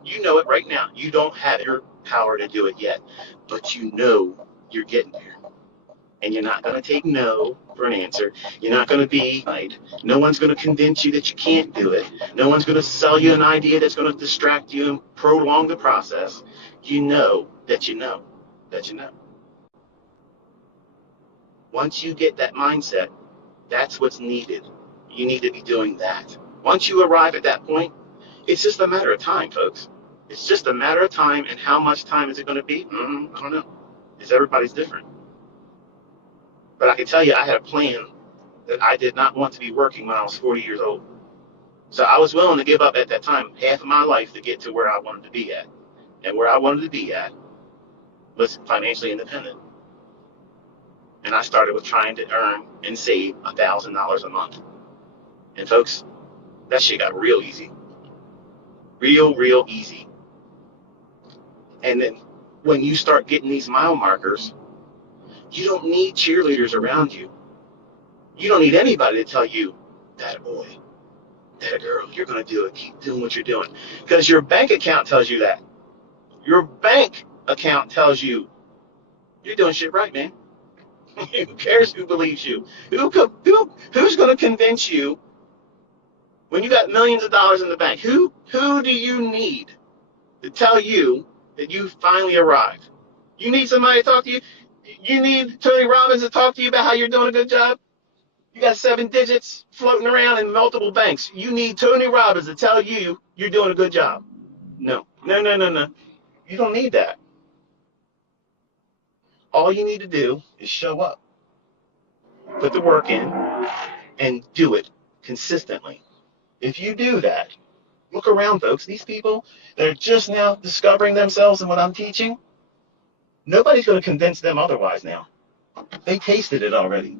You know it right now. You don't have your power to do it yet, but you know you're getting there. And you're not going to take no for an answer. You're not going to be right. No one's going to convince you that you can't do it. No one's going to sell you an idea that's going to distract you and prolong the process. You know that you know that you know. Once you get that mindset, that's what's needed. You need to be doing that. Once you arrive at that point, it's just a matter of time, folks. It's just a matter of time, and how much time is it going to be? I don't know. Because everybody's different. But I can tell you, I had a plan that I did not want to be working when I was 40 years old. So I was willing to give up at that time half of my life to get to where I wanted to be at. And where I wanted to be at was financially independent. And I started with trying to earn and save $1,000 a month. And folks, that shit got real easy. Real easy. And then when you start getting these mile markers, you don't need cheerleaders around you. You don't need anybody to tell you, that boy, that girl, you're going to do it. Keep doing what you're doing. Because your bank account tells you that. Your bank account tells you, you're doing shit right, man. Who cares who believes you? Who's going to convince you when you got millions of dollars in the bank? Who do you need to tell you that you finally arrived? You need somebody to talk to you? You need Tony Robbins to talk to you about how you're doing a good job? You got 7 digits floating around in multiple banks. You need Tony Robbins to tell you you're doing a good job. No. You don't need that. All you need to do is show up, put the work in, and do it consistently. If you do that, look around, folks. These people that are just now discovering themselves in what I'm teaching, nobody's going to convince them otherwise now. They tasted it already.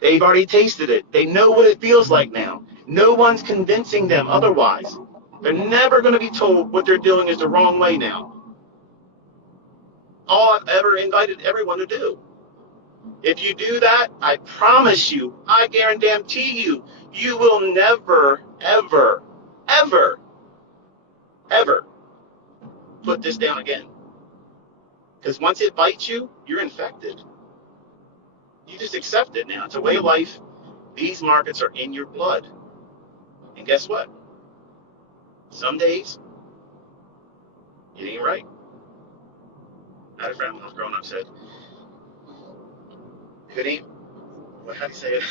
They've already tasted it. They know what it feels like now. No one's convincing them otherwise. They're never going to be told what they're doing is the wrong way now. All I've ever invited everyone to do. If you do that, I promise you, I guarantee you, you will never, ever, ever, ever put this down again. Because once it bites you, you're infected. You just accept it now. It's a way of life. These markets are in your blood. And guess what? Some days, it ain't right. I had a friend when I was growing up said, it ain't, well, how do you say it?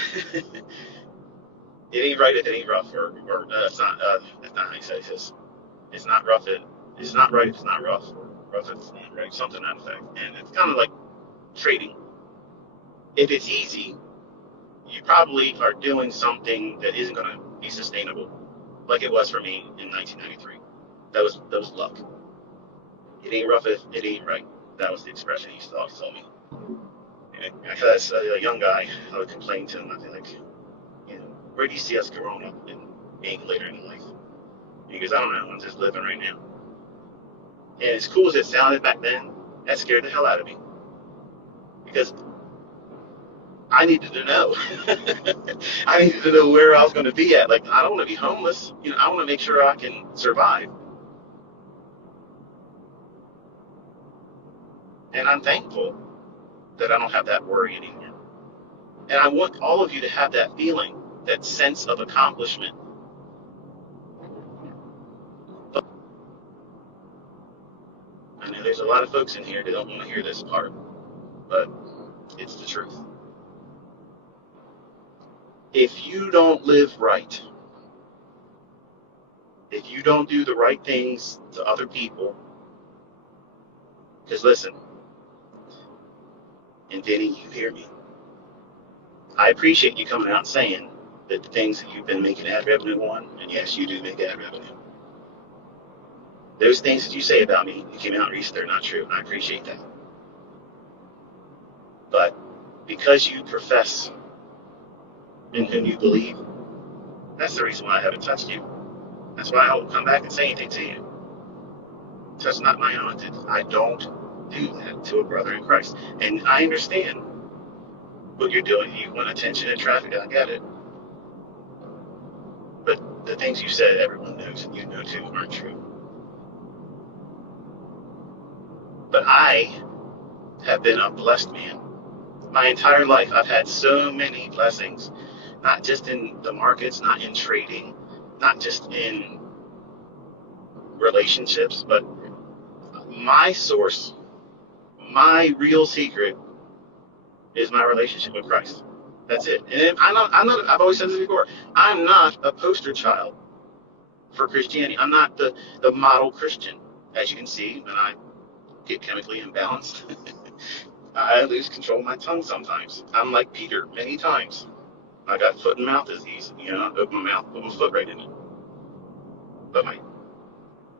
It ain't right if it ain't rough, or that's not how you say it. He says, it's not rough, it's not right if it's not rough, or rough if it's not right, something to that effect. And it's kind of like trading. If it's easy, you probably are doing something that isn't going to be sustainable, like it was for me in 1993. That was luck. It ain't rough if it ain't right. That was the expression he used to always tell me. And as a young guy, I would complain to him. I'd be like, where do you see us growing up and being later in life? He goes, I don't know. I'm just living right now. And as cool as it sounded back then, that scared the hell out of me because I needed to know. I needed to know where I was going to be at. Like, I don't want to be homeless. I want to make sure I can survive. And I'm thankful that I don't have that worry anymore. And I want all of you to have that feeling, that sense of accomplishment. But I know there's a lot of folks in here that don't want to hear this part, but it's the truth. If you don't live right, if you don't do the right things to other people, because listen, and Denny, you hear me. I appreciate you coming out and saying that the things that you've been making ad revenue on, and yes, you do make ad revenue. Those things that you say about me, you came out and researched, they're not true. I appreciate that. But because you profess in whom you believe, that's the reason why I haven't touched you. That's why I won't come back and say anything to you. Touch not my anointed. I don't do that to a brother in Christ. And I understand what you're doing. You want attention and traffic. I get it. But the things you said, everyone knows, and you know too, aren't true. But I have been a blessed man. My entire life, I've had so many blessings, not just in the markets, not in trading, not just in relationships, but my source, my real secret is my relationship with Christ. That's it. And I've always said this before, I'm not a poster child for Christianity. I'm not the model Christian. As you can see, when I get chemically imbalanced, I lose control of my tongue sometimes. I'm like Peter many times. I got foot and mouth disease. I open my mouth, put my foot right in it.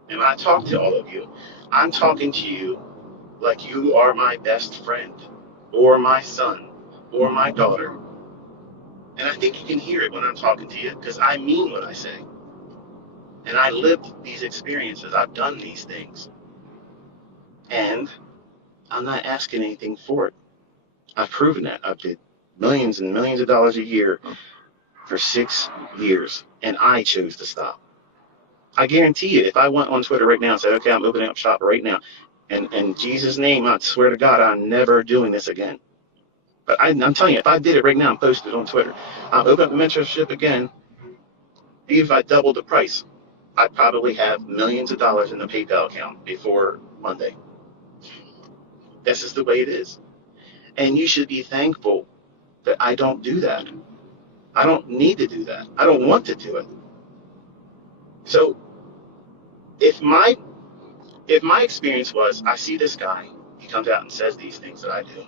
And when I talk to all of you, I'm talking to you like you are my best friend, or my son, or my daughter. And I think you can hear it when I'm talking to you, because I mean what I say. And I lived these experiences. I've done these things. And I'm not asking anything for it. I've proven that. I've did millions and millions of dollars a year for 6 years, and I chose to stop. I guarantee you, if I went on Twitter right now and said, okay, I'm opening up shop right now, and in Jesus' name, I swear to God, I'm never doing this again. But I'm telling you, if I did it right now and posted it on Twitter, I'll open up the mentorship again, even if I doubled the price, I'd probably have millions of dollars in the PayPal account before Monday. This is the way it is. And you should be thankful that I don't do that. I don't need to do that. I don't want to do it. So if my experience was, I see this guy, he comes out and says these things that I do,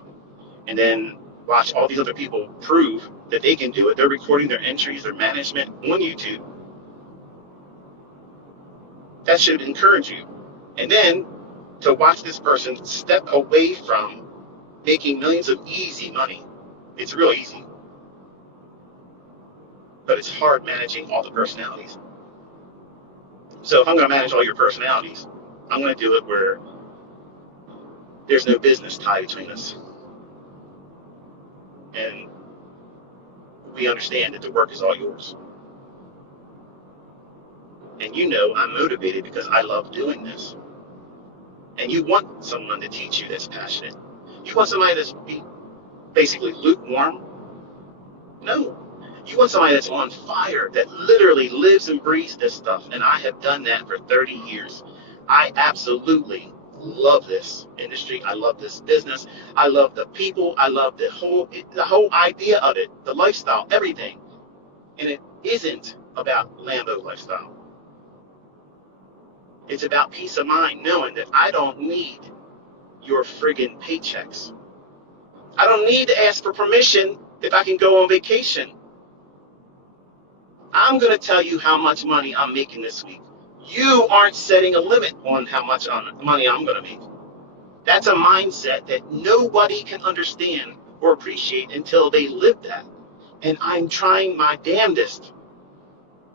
and then watch all these other people prove that they can do it. They're recording their entries, their management on YouTube. That should encourage you. And then to watch this person step away from making millions of easy money. It's real easy, but it's hard managing all the personalities. So if I'm going to manage all your personalities, I'm going to do it where there's no business tie between us. And we understand that the work is all yours. And you know I'm motivated because I love doing this. And you want someone to teach you that's passionate. You want somebody that's basically lukewarm? No. You want somebody that's on fire, that literally lives and breathes this stuff. And I have done that for 30 years. I absolutely love this industry. I love this business. I love the people. I love the whole idea of it, the lifestyle, everything. And it isn't about Lambo lifestyle. It's about peace of mind, knowing that I don't need your friggin' paychecks. I don't need to ask for permission if I can go on vacation. I'm going to tell you how much money I'm making this week. You aren't setting a limit on how much money I'm going to make. That's a mindset that nobody can understand or appreciate until they live that. And I'm trying my damnedest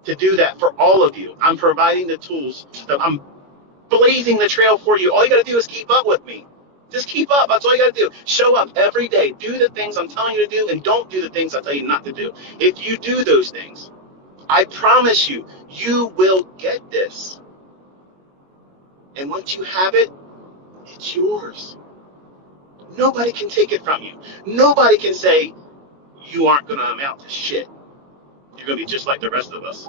to do that for all of you. I'm providing the tools. I'm blazing the trail for you. All you got to do is keep up with me. Just keep up. That's all you got to do. Show up every day. Do the things I'm telling you to do, and don't do the things I tell you not to do. If you do those things, I promise you, you will get this. And once you have it, it's yours. Nobody can take it from you. Nobody can say you aren't going to amount to shit. You're going to be just like the rest of us,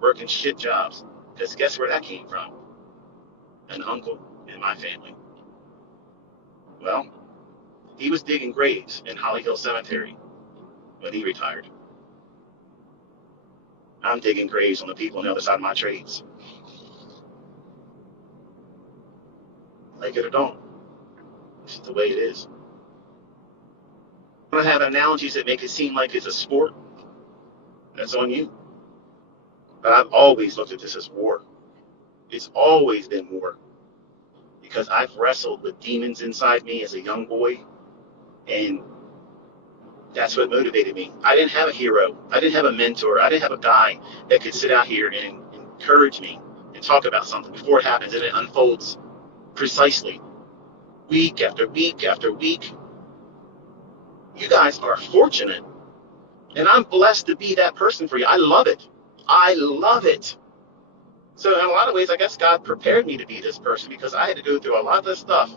working shit jobs. Because guess where that came from? An uncle in my family. Well, he was digging graves in Holly Hill Cemetery when he retired. I'm digging graves on the people on the other side of my trades. Like it or don't. It's just the way it is. I'm going to have analogies that make it seem like it's a sport. That's on you. But I've always looked at this as war. It's always been war. Because I've wrestled with demons inside me as a young boy. And that's what motivated me. I didn't have a hero. I didn't have a mentor. I didn't have a guy that could sit out here and encourage me and talk about something before it happens and it unfolds precisely week after week after week. You guys are fortunate. And I'm blessed to be that person for you. I love it. I love it. So in a lot of ways, I guess God prepared me to be this person because I had to go through a lot of this stuff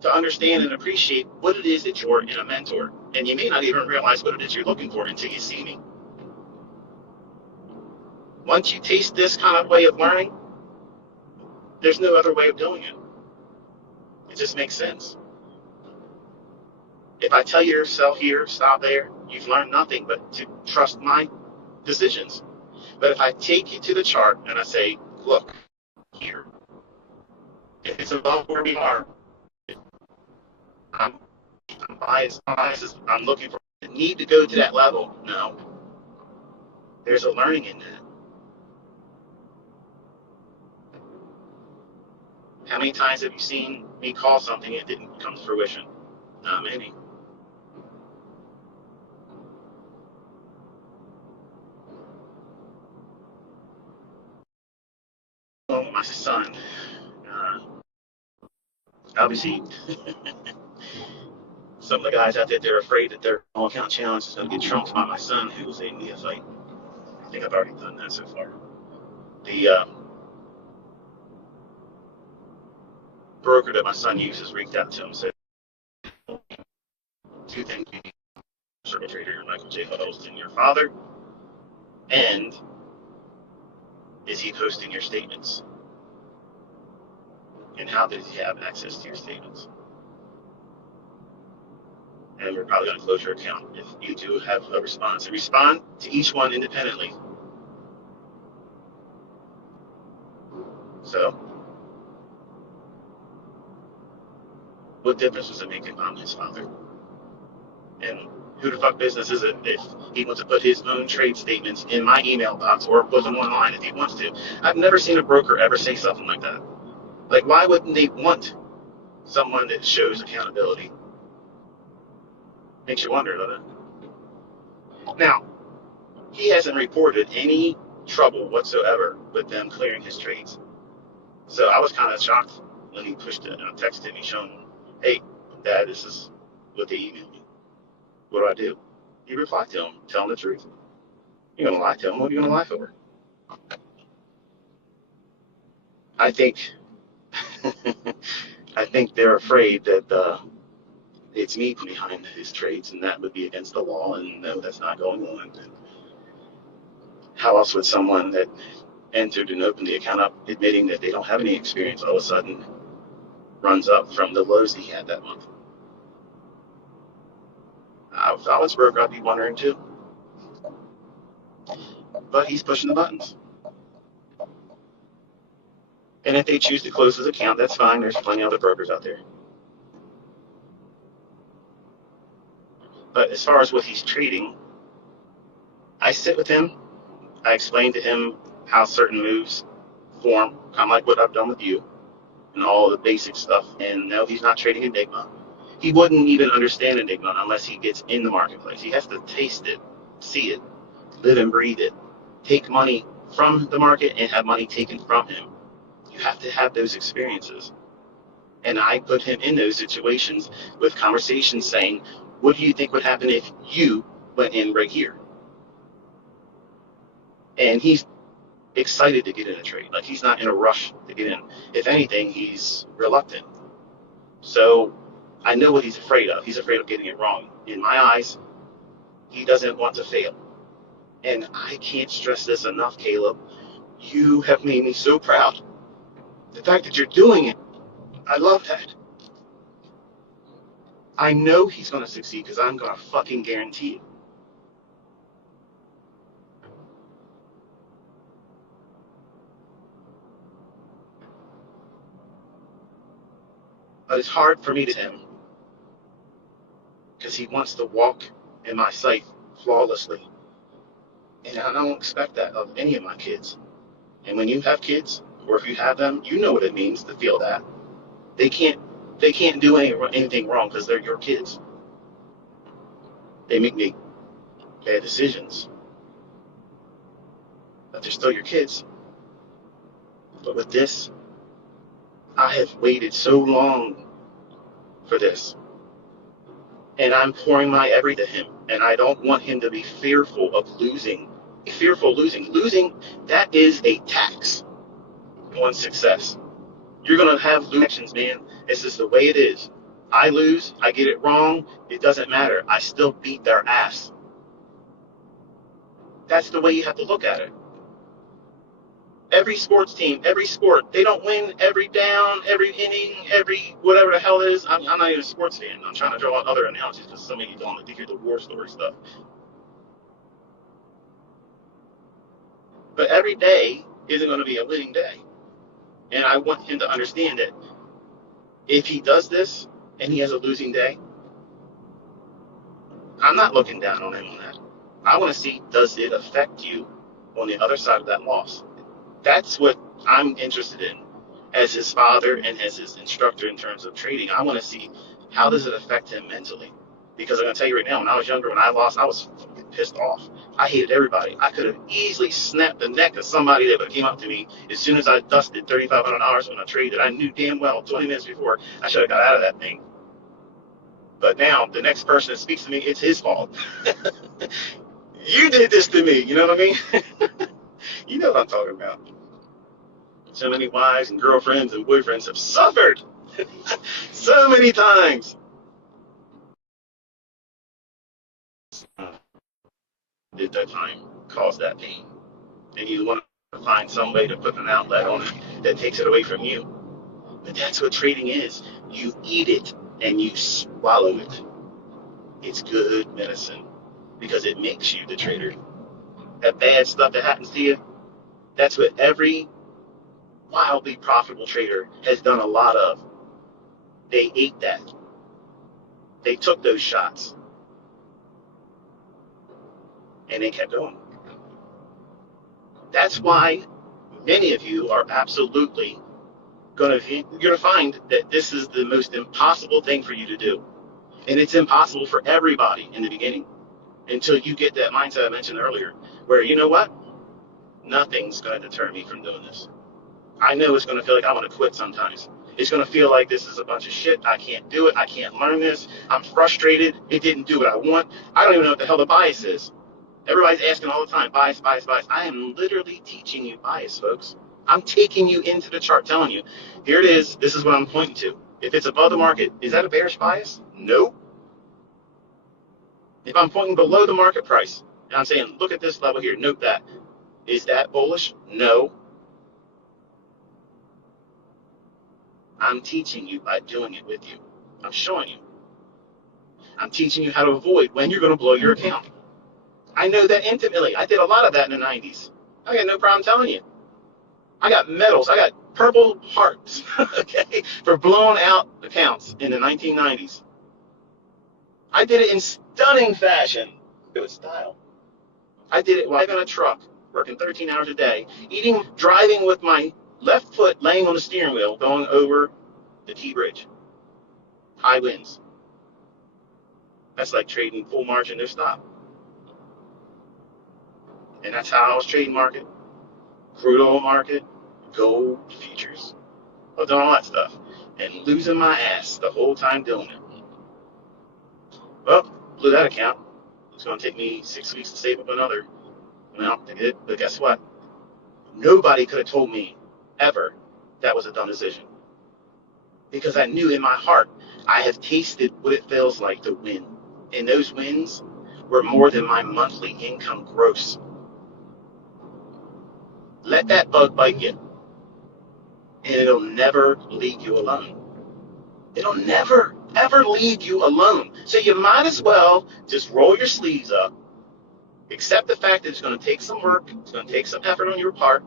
to understand and appreciate what it is that you're in a mentor. And you may not even realize what it is you're looking for until you see me. Once you taste this kind of way of learning, there's no other way of doing it. It just makes sense. If I tell yourself here, stop there, you've learned nothing but to trust my decisions. But if I take you to the chart and I say, look, here, if it's above where we are, I'm biased. I'm looking for the need to go to that level. No, there's a learning in that. How many times have you seen me call something and it didn't come to fruition? Not many. Oh, my son. Obviously, some of the guys out there, they're afraid that their all account challenge is going to get trumped by my son, who's a neophyte. I think I've already done that so far. The broker that my son uses reached out to him and said, two things you need: circle trader, Michael J. Huddleston, your father, and is he posting your statements? And how does he have access to your statements? And we're probably going to close your account if you do have a response. And respond to each one independently. So, what difference does it make if I'm his father? And who the fuck business is it if he wants to put his own trade statements in my email box or put them online if he wants to? I've never seen a broker ever say something like that. Like, why wouldn't they want someone that shows accountability? Makes you wonder, doesn't it? Now, he hasn't reported any trouble whatsoever with them clearing his trades. So I was kind of shocked when he pushed it and texted me showing him, hey, Dad, this is what they emailed me. What do I do? He replied to him, tell him the truth. You're going to lie to him. What are you going to lie for? I think I think they're afraid that it's me behind his trades, and that would be against the law, and no, that's not going on. And how else would someone that entered and opened the account up admitting that they don't have any experience all of a sudden runs up from the lows he had that month? If I was broke, I'd be wondering too. But he's pushing the buttons. And if they choose to close his account, that's fine. There's plenty of other brokers out there. But as far as what he's trading, I sit with him. I explain to him how certain moves form, kind of like what I've done with you, and all the basic stuff. And no, he's not trading Enigma. He wouldn't even understand Enigma unless he gets in the marketplace. He has to taste it, see it, live and breathe it, take money from the market and have money taken from him. You have to have those experiences. And I put him in those situations with conversations saying, what do you think would happen if you went in right here? And he's excited to get in a trade. Like, he's not in a rush to get in. If anything, he's reluctant. So I know what he's afraid of. He's afraid of getting it wrong. In my eyes, he doesn't want to fail. And I can't stress this enough, Caleb. You have made me so proud. The fact that you're doing it, I love that. I know he's going to succeed because I'm going to fucking guarantee it. But it's hard for me to him because he wants to walk in my sight flawlessly. And I don't expect that of any of my kids. And when you have kids, or if you have them, you know what it means to feel that. They can't do anything wrong because they're your kids. They make bad decisions, but they're still your kids. But with this, I have waited so long for this. And I'm pouring my everything to him. And I don't want him to be fearful of losing. Fearful of losing. Losing, that is a tax on success. You're going to have losing, man. It's just the way it is. I lose, I get it wrong, it doesn't matter. I still beat their ass. That's the way you have to look at it. Every sports team, every sport, they don't win every down, every inning, every whatever the hell it is. I'm not even a sports fan. I'm trying to draw out other analogies because some of you don't like to hear the war story stuff. But every day isn't going to be a winning day. And I want him to understand that if he does this and he has a losing day, I'm not looking down on him on that. I want to see, does it affect you on the other side of that loss? That's what I'm interested in as his father and as his instructor in terms of trading. I want to see, how does it affect him mentally? Because I'm going to tell you right now, when I was younger, when I lost, I was pissed off. I hated everybody. I could have easily snapped the neck of somebody that came up to me as soon as I dusted $3,500 on a trade that I knew damn well 20 minutes before I should have got out of that thing. But now, the next person that speaks to me, it's his fault. You did this to me, you know what I mean? You know what I'm talking about. So many wives and girlfriends and boyfriends have suffered so many times. Did that time cause that pain? And you want to find some way to put an outlet on it that takes it away from you. But that's what trading is. You eat it and you swallow it. It's good medicine because it makes you the trader. That bad stuff that happens to you, that's what every wildly profitable trader has done a lot of. They ate that. They took those shots. And they kept going. That's why many of you are absolutely you're going to find that this is the most impossible thing for you to do. And it's impossible for everybody in the beginning until you get that mindset I mentioned earlier, where you know what? Nothing's going to deter me from doing this. I know it's going to feel like I want to quit sometimes. It's going to feel like this is a bunch of shit. I can't do it. I can't learn this. I'm frustrated. It didn't do what I want. I don't even know what the hell the bias is. Everybody's asking all the time, bias, bias, bias. I am literally teaching you bias, folks. I'm taking you into the chart, telling you, here it is. This is what I'm pointing to. If it's above the market, is that a bearish bias? No. If I'm pointing below the market price, and I'm saying, look at this level here, note that. Is that bullish? No. I'm teaching you by doing it with you. I'm showing you. I'm teaching you how to avoid when you're going to blow your account. I know that intimately. I did a lot of that in the 90s. I got no problem telling you. I got medals. I got purple hearts, okay, for blowing out accounts in the 1990s. I did it in stunning fashion. It was style. I did it while in a truck, working 13 hours a day, driving with my left foot laying on the steering wheel, going over the T bridge. High winds. That's like trading full margin, no stop. And that's how I was trading market, crude oil market, gold futures. I was doing all that stuff and losing my ass the whole time doing it. Well, blew that account. It's going to take me 6 weeks to save up another amount to get it. But guess what? Nobody could have told me ever that was a dumb decision. Because I knew in my heart, I have tasted what it feels like to win. And those wins were more than my monthly income gross. Let that bug bite you, and it'll never leave you alone. It'll never, ever leave you alone. So you might as well just roll your sleeves up, accept the fact that it's going to take some work, it's going to take some effort on your part,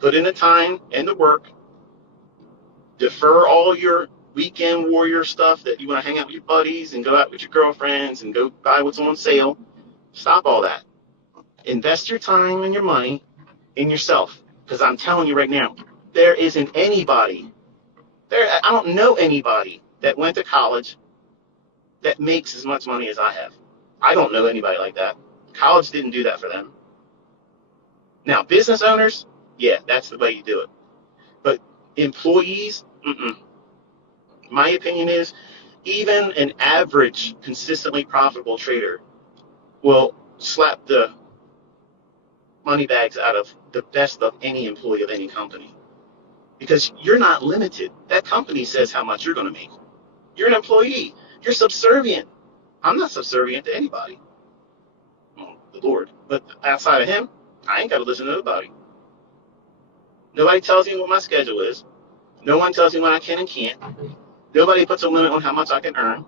put in the time and the work, defer all your weekend warrior stuff that you want to hang out with your buddies and go out with your girlfriends and go buy what's on sale. Stop all that. Invest your time and your money in yourself. Because I'm telling you right now, there isn't anybody, I don't know anybody that went to college that makes as much money as I have. I don't know anybody like that. College didn't do that for them. Now, business owners, yeah, that's the way you do it. But employees, my opinion is even an average, consistently profitable trader will slap the money bags out of the best of any employee of any company. Because you're not limited. That company says how much you're going to make. You're an employee. You're subservient. I'm not subservient to anybody. Well, the Lord. But outside of him, I ain't got to listen to nobody. Nobody tells me what my schedule is. No one tells me what I can and can't. Nobody puts a limit on how much I can earn.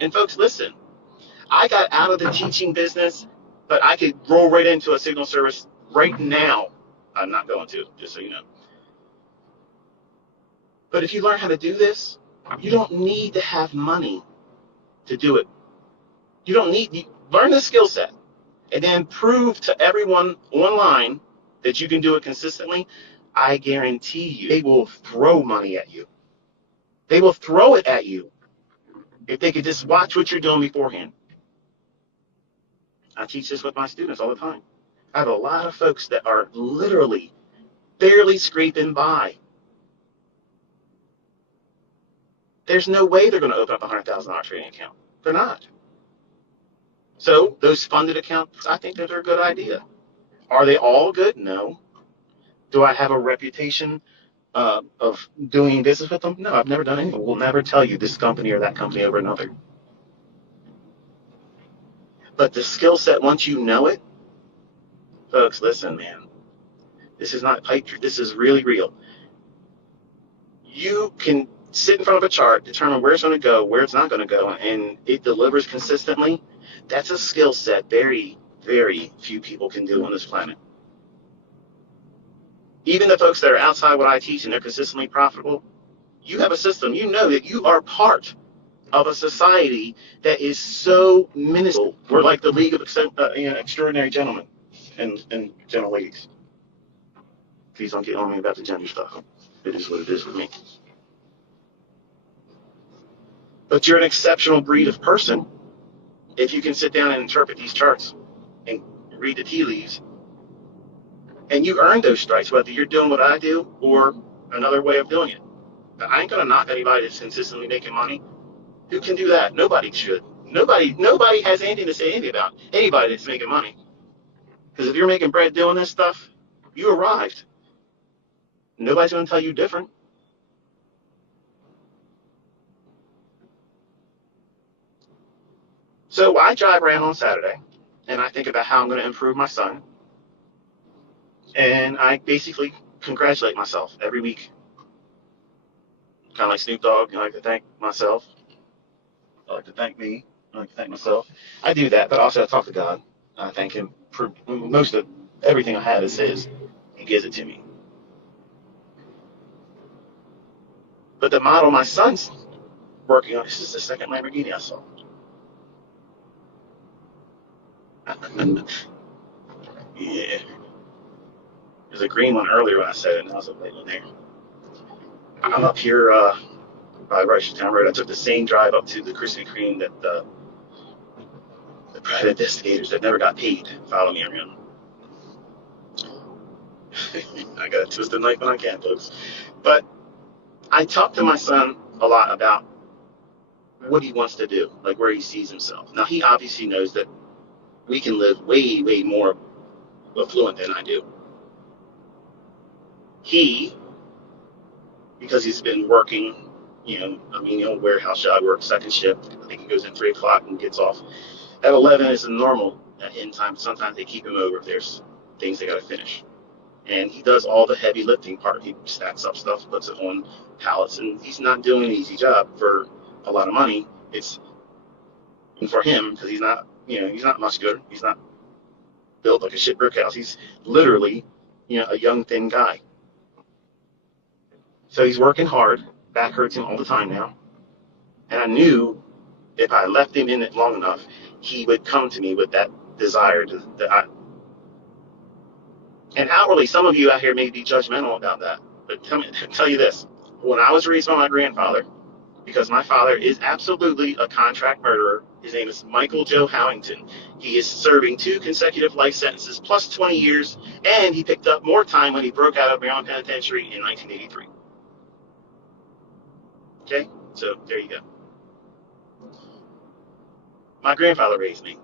And folks, listen, I got out of the teaching business, but I could roll right into a signal service right now. I'm not going to, just so you know. But if you learn how to do this, you don't need to have money to do it. Learn the skill set and then prove to everyone online that you can do it consistently. I guarantee you, they will throw money at you. They will throw it at you if they could just watch what you're doing beforehand. I teach this with my students all the time. I have a lot of folks that are literally barely scraping by. There's no way they're going to open up a $100,000 trading account. They're not. So those funded accounts, I think that they're a good idea. Are they all good? No. Do I have a reputation of doing business with them? No, I've never done anything. We'll never tell you this company or that company over another. But the skill set, once you know it, folks, listen, man. This is not pipe dream. This is really real. You can sit in front of a chart, determine where it's going to go, where it's not going to go, and it delivers consistently. That's a skill set very, very few people can do on this planet. Even the folks that are outside what I teach and they're consistently profitable, you have a system. You know that you are part of a society that is so minuscule. We're like the League of Extraordinary Gentlemen and gentle ladies. Please don't get on me about the gender stuff. It is what it is with me. But you're an exceptional breed of person if you can sit down and interpret these charts and read the tea leaves, and you earn those strikes, whether you're doing what I do or another way of doing it. I ain't gonna knock anybody that's consistently making money. Who can do that? Nobody should. Nobody has anything to say anything about anybody that's making money. Because if you're making bread doing this stuff, you arrived. Nobody's gonna tell you different. So I drive around on Saturday and I think about how I'm gonna improve my son. And I basically congratulate myself every week. Kind of like Snoop Dogg, I like to thank myself. I like to thank me. I like to thank myself. I do that, but also I talk to God. I thank Him for most of everything I have is His. He gives it to me. But the model my son's working on, this is the second Lamborghini I saw. Yeah. There's a green one earlier when I said it, and I was a white one there. I'm up here by Rushtown Road. I took the same drive up to the Krispy Kreme that the private investigators that never got paid follow me around. I got to twist the knife when I can, folks. But I talk to my son a lot about what he wants to do, like where he sees himself. Now, he obviously knows that we can live way, way more affluent than I do. He, because he's been working, warehouse job, work second shift. I think he goes in 3 o'clock and gets off at 11 is a normal end time. Sometimes they keep him over if there's things they got to finish. And he does all the heavy lifting part. He stacks up stuff, puts it on pallets, and he's not doing an easy job for a lot of money. It's for him because he's not muscular. He's not built like a shit brick house. He's literally, a young, thin guy. So he's working hard. Back hurts him all the time now. And I knew if I left him in it long enough, he would come to me with that desire and outwardly, some of you out here may be judgmental about that. But tell you this. When I was raised by my grandfather, because my father is absolutely a contract murderer. His name is Michael Joe Howington. He is serving 2 consecutive life sentences plus 20 years, and he picked up more time when he broke out of Maryland Penitentiary in 1983. Okay? So there you go. My grandfather raised me,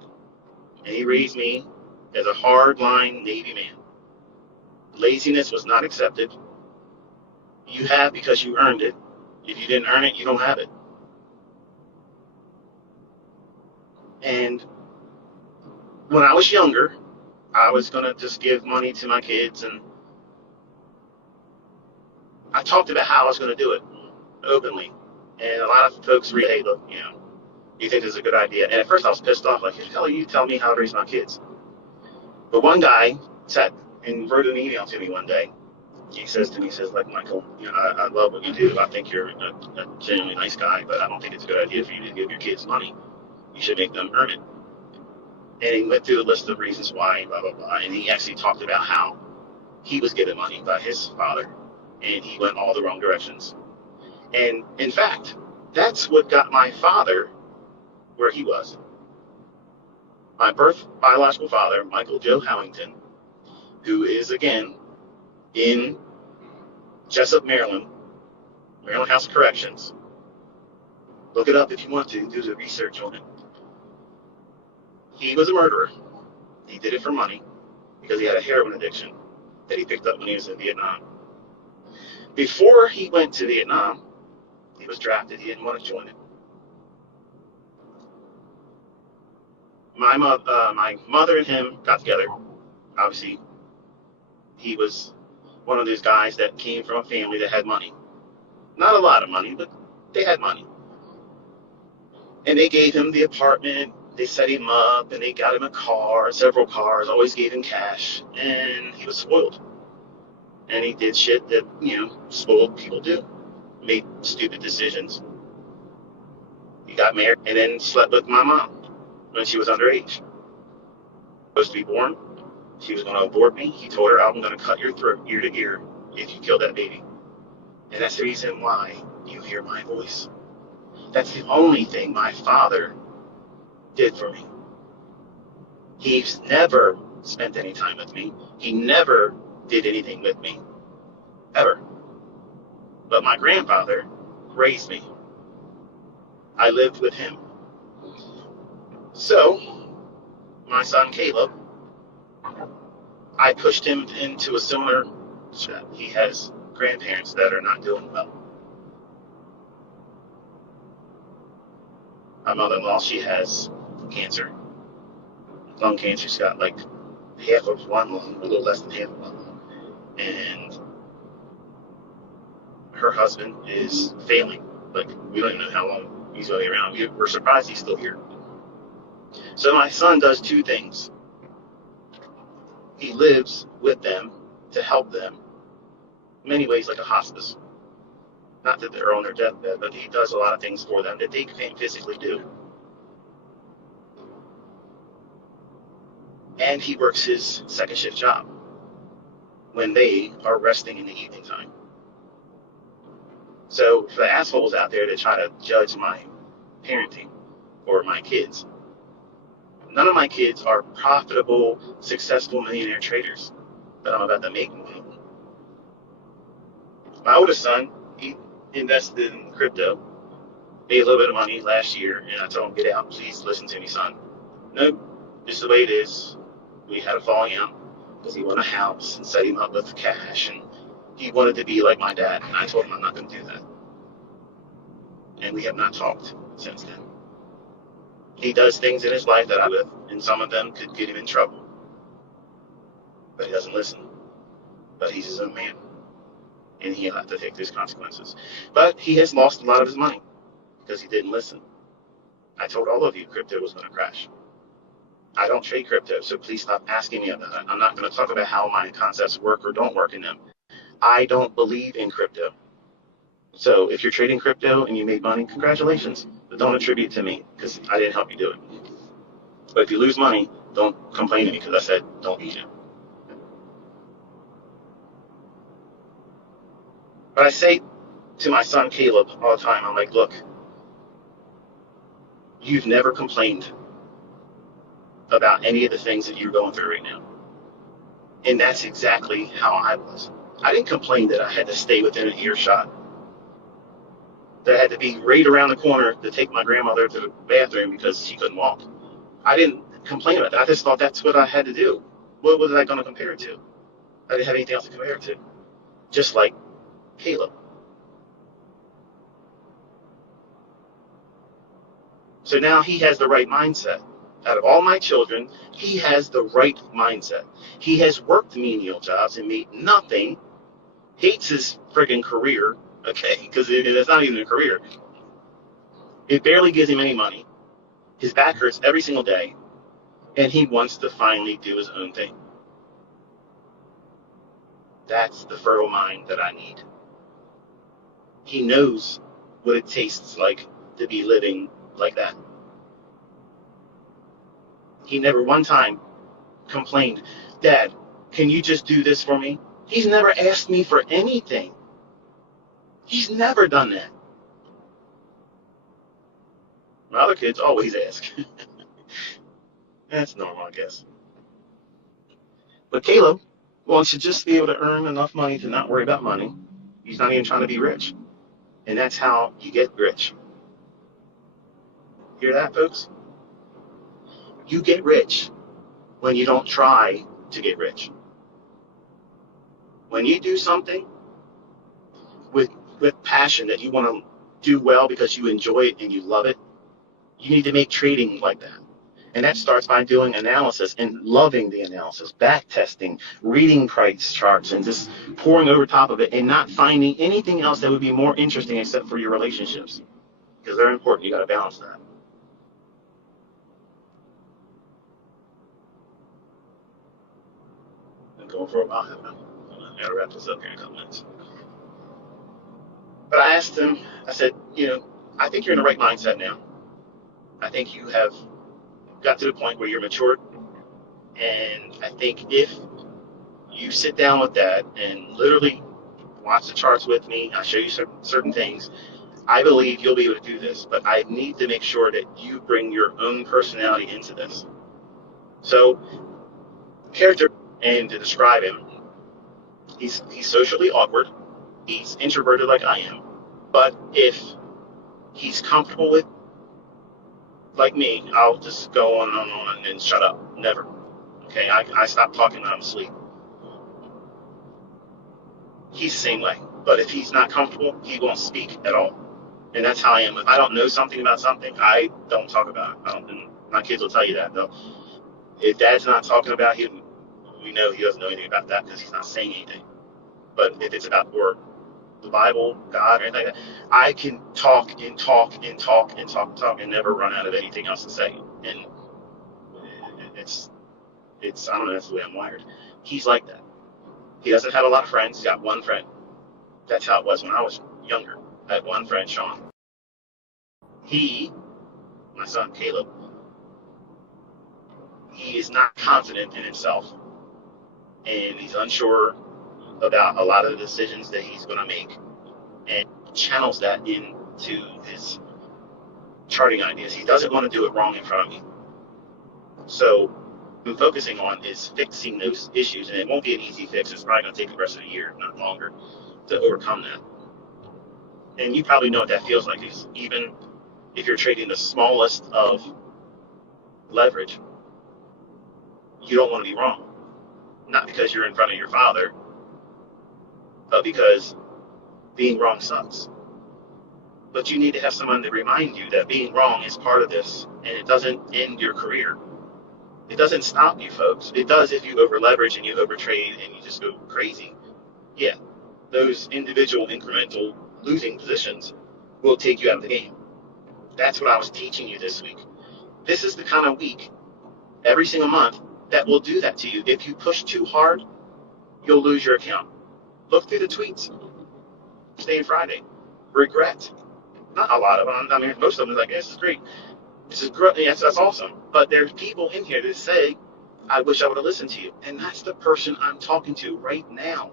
and he raised me as a hard-line Navy man. Laziness was not accepted. You have because you earned it. If you didn't earn it, you don't have it. And when I was younger, I was going to just give money to my kids, and I talked about how I was going to do it openly. And a lot of folks really, hey, look, you think this is a good idea? And at first I was pissed off, like, hell, you tell me how to raise my kids. But one guy sat and wrote an email to me one day. He says to me, look, Michael, I love what you do. I think you're a genuinely nice guy, but I don't think it's a good idea for you to give your kids money. You should make them earn it. And he went through the list of reasons why, blah, blah, blah. And he actually talked about how he was given money by his father, and he went all the wrong directions. And in fact, that's what got my father where he was. My biological father, Michael Joe Howington, who is, again, in Jessup, Maryland House of Corrections. Look it up if you want to. Do the research on it. He was a murderer. He did it for money because he had a heroin addiction that he picked up when he was in Vietnam. Before he went to Vietnam, he was drafted. He didn't want to join it. My mother and him got together. Obviously, he was one of those guys that came from a family that had money. Not a lot of money, but they had money. And they gave him the apartment. They set him up, and they got him a car, several cars, always gave him cash. And he was spoiled. And he did shit that, spoiled people do. Made stupid decisions. He got married and then slept with my mom when she was underage. Supposed to be born. She was going to abort me. He told her, I'm going to cut your throat ear to ear if you kill that baby. And that's the reason why you hear my voice. That's the only thing my father did for me. He's never spent any time with me. He never did anything with me, ever. But my grandfather raised me. I lived with him. So, my son Caleb, I pushed him into a similar step. He has grandparents that are not doing well. My mother-in-law, she has cancer, lung cancer. She's got like half of one lung, a little less than half of one lung. And her husband is failing. Like, we don't even know how long he's going to be around. We're surprised he's still here. So my son does two things. He lives with them to help them in many ways, like a hospice. Not that they're on their deathbed, but he does a lot of things for them that they can't physically do. And he works his second shift job when they are resting in the evening time. So for the assholes out there that try to judge my parenting or my kids, none of my kids are profitable, successful millionaire traders that I'm about to make money. My oldest son, he invested in crypto, made a little bit of money last year, and I told him, get out, please listen to me, son. Nope, just the way it is. We had a falling out because he wanted a house and set him up with cash, and he wanted to be like my dad, and I told him I'm not going to do that. And we have not talked since then. He does things in his life that I live, and some of them could get him in trouble. But he doesn't listen. But he's his own man, and he'll have to take those consequences. But he has lost a lot of his money because he didn't listen. I told all of you crypto was going to crash. I don't trade crypto, so please stop asking me about it. I'm not going to talk about how my concepts work or don't work in them. I don't believe in crypto. So if you're trading crypto and you made money, congratulations. But don't attribute it to me because I didn't help you do it. But if you lose money, don't complain to me because I said don't eat it. But I say to my son Caleb all the time, I'm like, look, you've never complained about any of the things that you're going through right now. And that's exactly how I was. I didn't complain that I had to stay within an earshot, that I had to be right around the corner to take my grandmother to the bathroom because she couldn't walk. I didn't complain about that. I just thought that's what I had to do. What was I going to compare it to? I didn't have anything else to compare it to. Just like Caleb. So now he has the right mindset. Out of all my children, he has the right mindset. He has worked menial jobs and made nothing, hates his friggin' career, okay, because it's not even a career. It barely gives him any money. His back hurts every single day, and he wants to finally do his own thing. That's the fertile mind that I need. He knows what it tastes like to be living like that. He never one time complained, Dad, can you just do this for me? He's never asked me for anything. He's never done that. My other kids always ask. That's normal, I guess. But Caleb wants to just be able to earn enough money to not worry about money. He's not even trying to be rich. And that's how you get rich. Hear that, folks? You get rich when you don't try to get rich. When you do something with passion that you want to do well because you enjoy it and you love it, you need to make trading like that. And that starts by doing analysis and loving the analysis, back testing, reading price charts, and just pouring over top of it and not finding anything else that would be more interesting except for your relationships. Because they're important. You got to balance that. I'm going for a while. I'm going to wrap this up here in a couple minutes. But I asked him, I said, I think you're in the right mindset now. I think you have got to the point where you're matured. And I think if you sit down with Dad and literally watch the charts with me, I show you certain things, I believe you'll be able to do this, but I need to make sure that you bring your own personality into this. So, character, and to describe him, he's socially awkward. He's introverted like I am. But if he's comfortable with, like me, I'll just go on and on and shut up. Never. Okay, I stop talking when I'm asleep. He's the same way. But if he's not comfortable, he won't speak at all. And that's how I am. If I don't know something about something, I don't talk about it. I don't, my kids will tell you that, though. If dad's not talking about him, we know he doesn't know anything about that because he's not saying anything. But if it's about work, the Bible, God, or anything like that, I can talk and talk and talk and talk and talk and never run out of anything else to say. And it's I don't know, that's the way I'm wired. He's like that. He doesn't have a lot of friends. He's got one friend. That's how it was when I was younger. I had one friend, Sean. He, my son Caleb, he is not confident in himself, and he's unsure about a lot of the decisions that he's going to make, and channels that into his charting ideas. He doesn't want to do it wrong in front of me. So what I'm focusing on is fixing those issues, and it won't be an easy fix. It's probably going to take the rest of the year, if not longer, to overcome that. And you probably know what that feels like. Is even if you're trading the smallest of leverage, you don't want to be wrong. Not because you're in front of your father, but because being wrong sucks. But you need to have someone to remind you that being wrong is part of this, and it doesn't end your career. It doesn't stop you, folks. It does if you over leverage and you over trade and you just go crazy. Yeah, those individual incremental losing positions will take you out of the game. That's what I was teaching you this week. This is the kind of week, every single month, that will do that to you. If you push too hard, you'll lose your account. Look through the tweets. Stay Friday. Regret. Not a lot of them. I mean, most of them are like, this is great. This is great. Yes, that's awesome. But there's people in here that say, I wish I would have listened to you. And that's the person I'm talking to right now.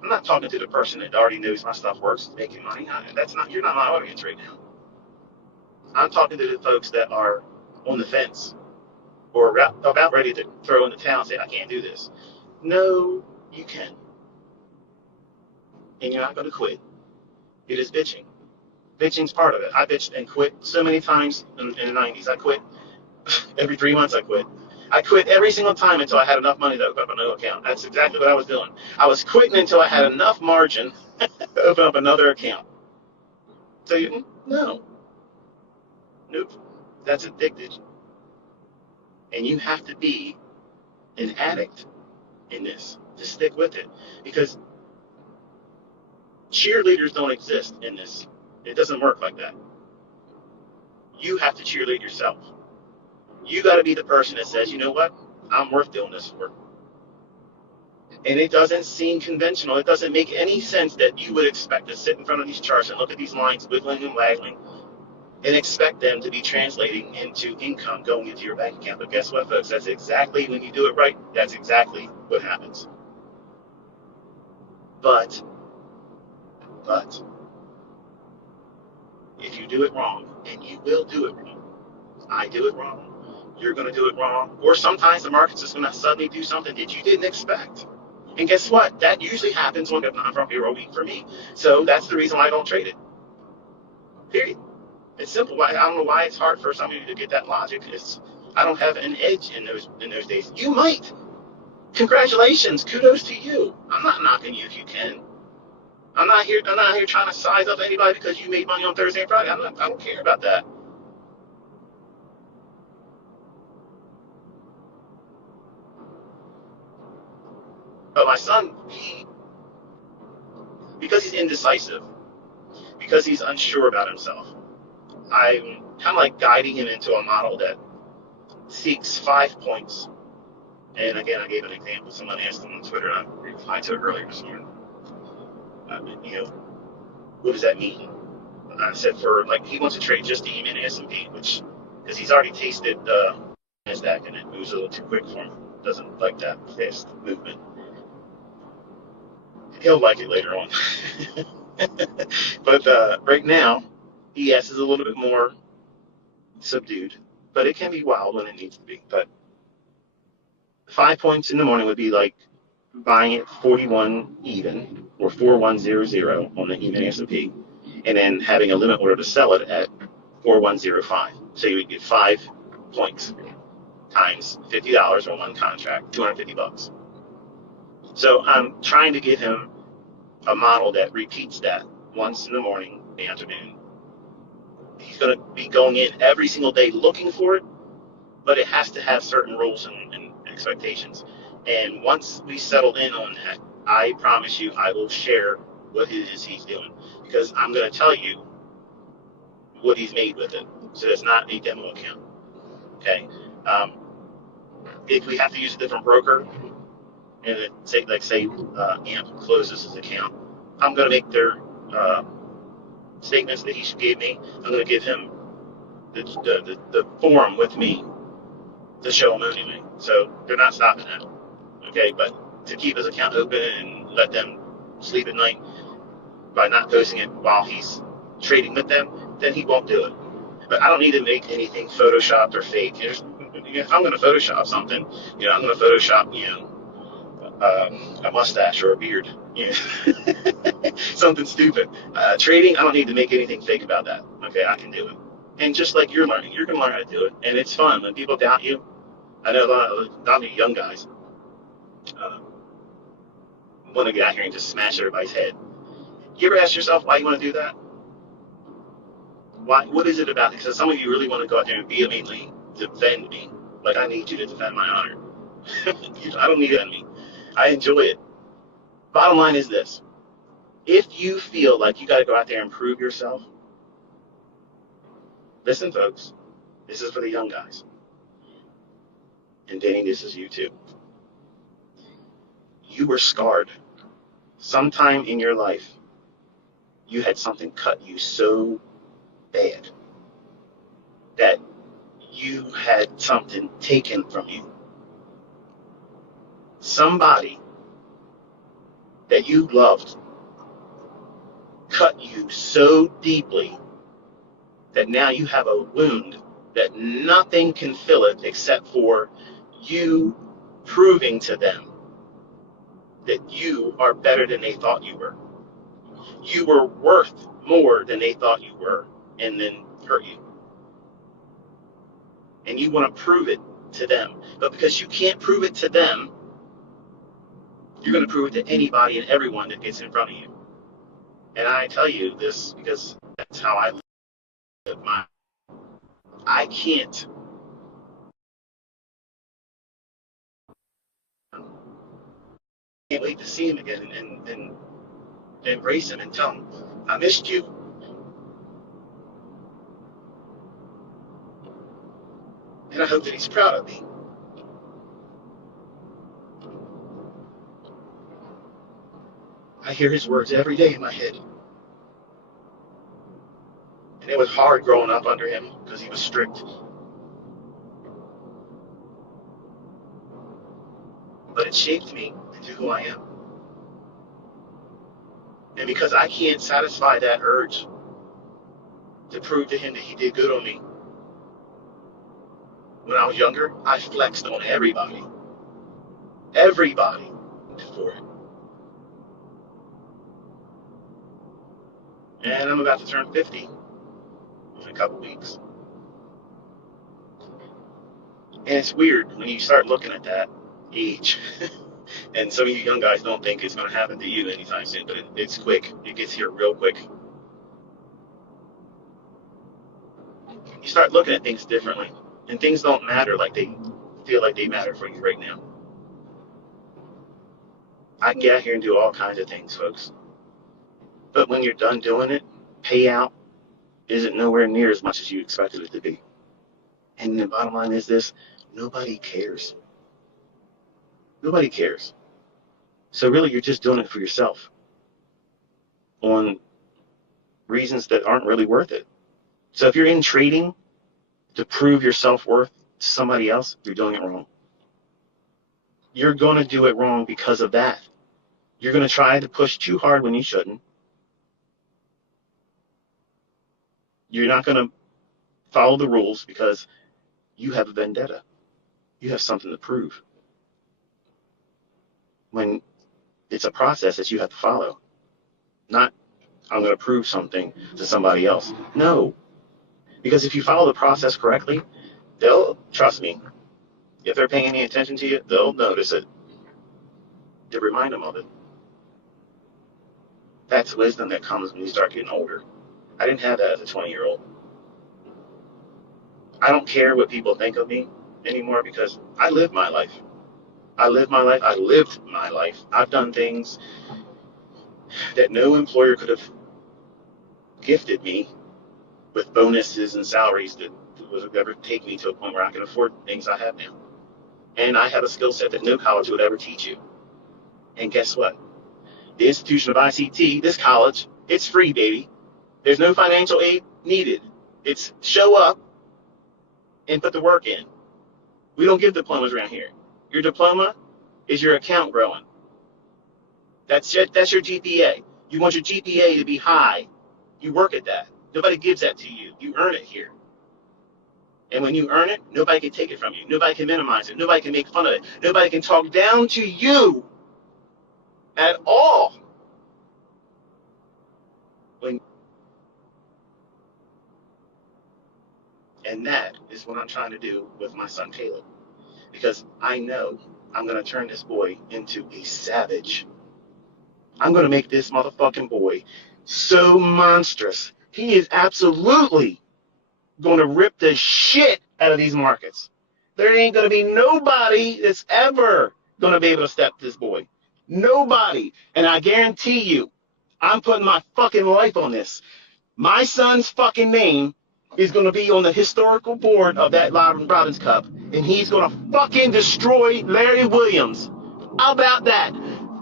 I'm not talking to the person that already knows my stuff works, making money. You're not my audience right now. I'm talking to the folks that are on the fence or about ready to throw in the towel and say, I can't do this. No, you can. And you're not going to quit. It is bitching. Bitching's part of it. I bitched and quit so many times in the 90s. I quit. Every 3 months I quit. I quit every single time until I had enough money to open up another account. That's exactly what I was doing. I was quitting until I had enough margin to open up another account. So no. Nope. That's addicted. And you have to be an addict in this to stick with it. Because cheerleaders don't exist in this. It doesn't work like that. You have to cheerlead yourself. You got to be the person that says, you know what? I'm worth doing this for. And it doesn't seem conventional. It doesn't make any sense that you would expect to sit in front of these charts and look at these lines wiggling and waggling and expect them to be translating into income going into your bank account. But guess what, folks? That's exactly, when you do it right, that's exactly what happens. But, if you do it wrong, and you will do it wrong, I do it wrong, you're going to do it wrong, or sometimes the market's just going to suddenly do something that you didn't expect. And guess what? That usually happens when it's not from hero week for me. So that's the reason why I don't trade it. Period. It's simple. I don't know why it's hard for some of you to get that logic. I don't have an edge in those days. You might. Congratulations. Kudos to you. I'm not knocking you if you can. I'm not here trying to size up anybody because you made money on Thursday and Friday. I don't care about that. But my son, because he's indecisive, because he's unsure about himself, I'm kind of like guiding him into a model that seeks 5 points. And again, I gave an example. Someone asked him on Twitter, and I replied to it earlier this morning. What does that mean? And I said he wants to trade just EM and S&P, because he's already tasted NASDAQ, and it moves a little too quick for him. Doesn't like that fast movement. He'll like it later on. But right now, ES is a little bit more subdued, but it can be wild when it needs to be. But 5 points in the morning would be like buying it 41 even or 4100 on the E-mini S&P, and then having a limit order to sell it at 4105. So you would get 5 points times $50 on one contract, $250. So I'm trying to give him a model that repeats that once in the morning, the afternoon. He's going to be going in every single day looking for it, but it has to have certain rules and expectations. And once we settle in on that, I promise you, I will share what it is he's doing, because I'm going to tell you what he's made with it. So it's not a demo account. Okay. If we have to use a different broker, and say AMP closes his account, I'm going to make their statements that he gave me. I'm going to give him the form with me to show him anyway. So they're not stopping that. Okay, but to keep his account open and let them sleep at night by not posting it while he's trading with them, then he won't do it. But I don't need to make anything photoshopped or fake. If I'm going to Photoshop something, I'm going to Photoshop, a mustache or a beard, something stupid. Trading, I don't need to make anything fake about that. Okay, I can do it. And just like you're learning, you're going to learn how to do it. And it's fun. When people doubt you, I know a lot of young guys uh, want to get out here and just smash everybody's head. You ever ask yourself why you want to do that? Why? What is it about it? Because some of you really want to go out there and vehemently defend me. Like, I need you to defend my honor. I don't need it on me. I enjoy it. Bottom line is this. If you feel like you got to go out there and prove yourself, listen, folks, this is for the young guys. And Danny, this is you too. You were scarred. Sometime in your life, you had something cut you so bad that you had something taken from you. Somebody that you loved cut you so deeply that now you have a wound that nothing can fill it except for you proving to them that you are better than they thought you were. You were worth more than they thought you were, and then hurt you. And you want to prove it to them. But because you can't prove it to them, you're going to prove it to anybody and everyone that gets in front of you. And I tell you this because that's how I live my. I can't wait to see him again and embrace him and tell him, I missed you. And I hope that he's proud of me. I hear his words every day in my head. And it was hard growing up under him because he was strict. But it shaped me into who I am. And because I can't satisfy that urge to prove to him that he did good on me, when I was younger, I flexed on everybody. Everybody for it. And I'm about to turn 50 in a couple weeks. And it's weird when you start looking at that age. And some of you young guys don't think it's going to happen to you anytime soon, but it's quick. It gets here real quick. You start looking at things differently, and things don't matter like they feel like they matter for you right now. I can get out here and do all kinds of things, folks. But when you're done doing it, payout isn't nowhere near as much as you expected it to be. And the bottom line is this: nobody cares. Nobody cares. So really, you're just doing it for yourself on reasons that aren't really worth it. So if you're in trading to prove your self-worth to somebody else, you're doing it wrong. You're going to do it wrong because of that. You're going to try to push too hard when you shouldn't. You're not going to follow the rules because you have a vendetta. You have something to prove. When it's a process that you have to follow, not I'm going to prove something to somebody else. No, because if you follow the process correctly, they'll trust me. If they're paying any attention to you, they'll notice it. To remind them of it. That's wisdom that comes when you start getting older. I didn't have that as a 20-year-old. I don't care what people think of me anymore because I lived my life. I lived my life. I lived my life. I've done things that no employer could have gifted me with bonuses and salaries that would ever take me to a point where I can afford things I have now. And I have a skill set that no college would ever teach you. And guess what? The institution of ICT, this college, it's free, baby. There's no financial aid needed. It's show up and put the work in. We don't give diplomas around here. Your diploma is your account growing. That's it. That's your GPA. You want your GPA to be high. You work at that. Nobody gives that to you. You earn it here. And when you earn it, nobody can take it from you. Nobody can minimize it. Nobody can make fun of it. Nobody can talk down to you at all. When, and that is what I'm trying to do with my son Caleb. Because I know I'm going to turn this boy into a savage. I'm going to make this motherfucking boy so monstrous. He is absolutely going to rip the shit out of these markets. There ain't going to be nobody that's ever going to be able to step this boy. Nobody. And I guarantee you, I'm putting my fucking life on this. My son's fucking name is going to be on the historical board of that Robbins Cup, and he's going to fucking destroy Larry Williams. How about that?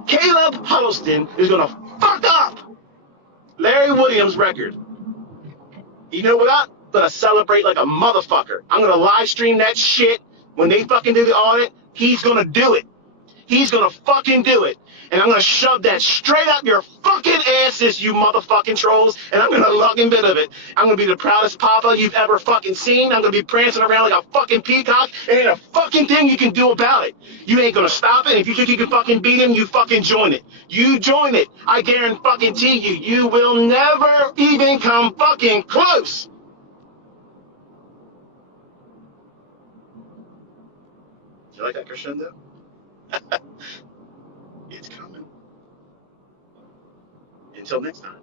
Caleb Huddleston is going to fuck up Larry Williams' record. You know what? I'm going to celebrate like a motherfucker. I'm going to live stream that shit. When they fucking do the audit, he's going to do it. He's going to fucking do it. And I'm going to shove that straight up your fucking asses, you motherfucking trolls. And I'm going to lug in bit of it. I'm going to be the proudest papa you've ever fucking seen. I'm going to be prancing around like a fucking peacock. And ain't a fucking thing you can do about it. You ain't going to stop it. If you think you can fucking beat him, you fucking join it. You join it. I guarantee you, you will never even come fucking close. You like that crescendo? It's coming. Until next time.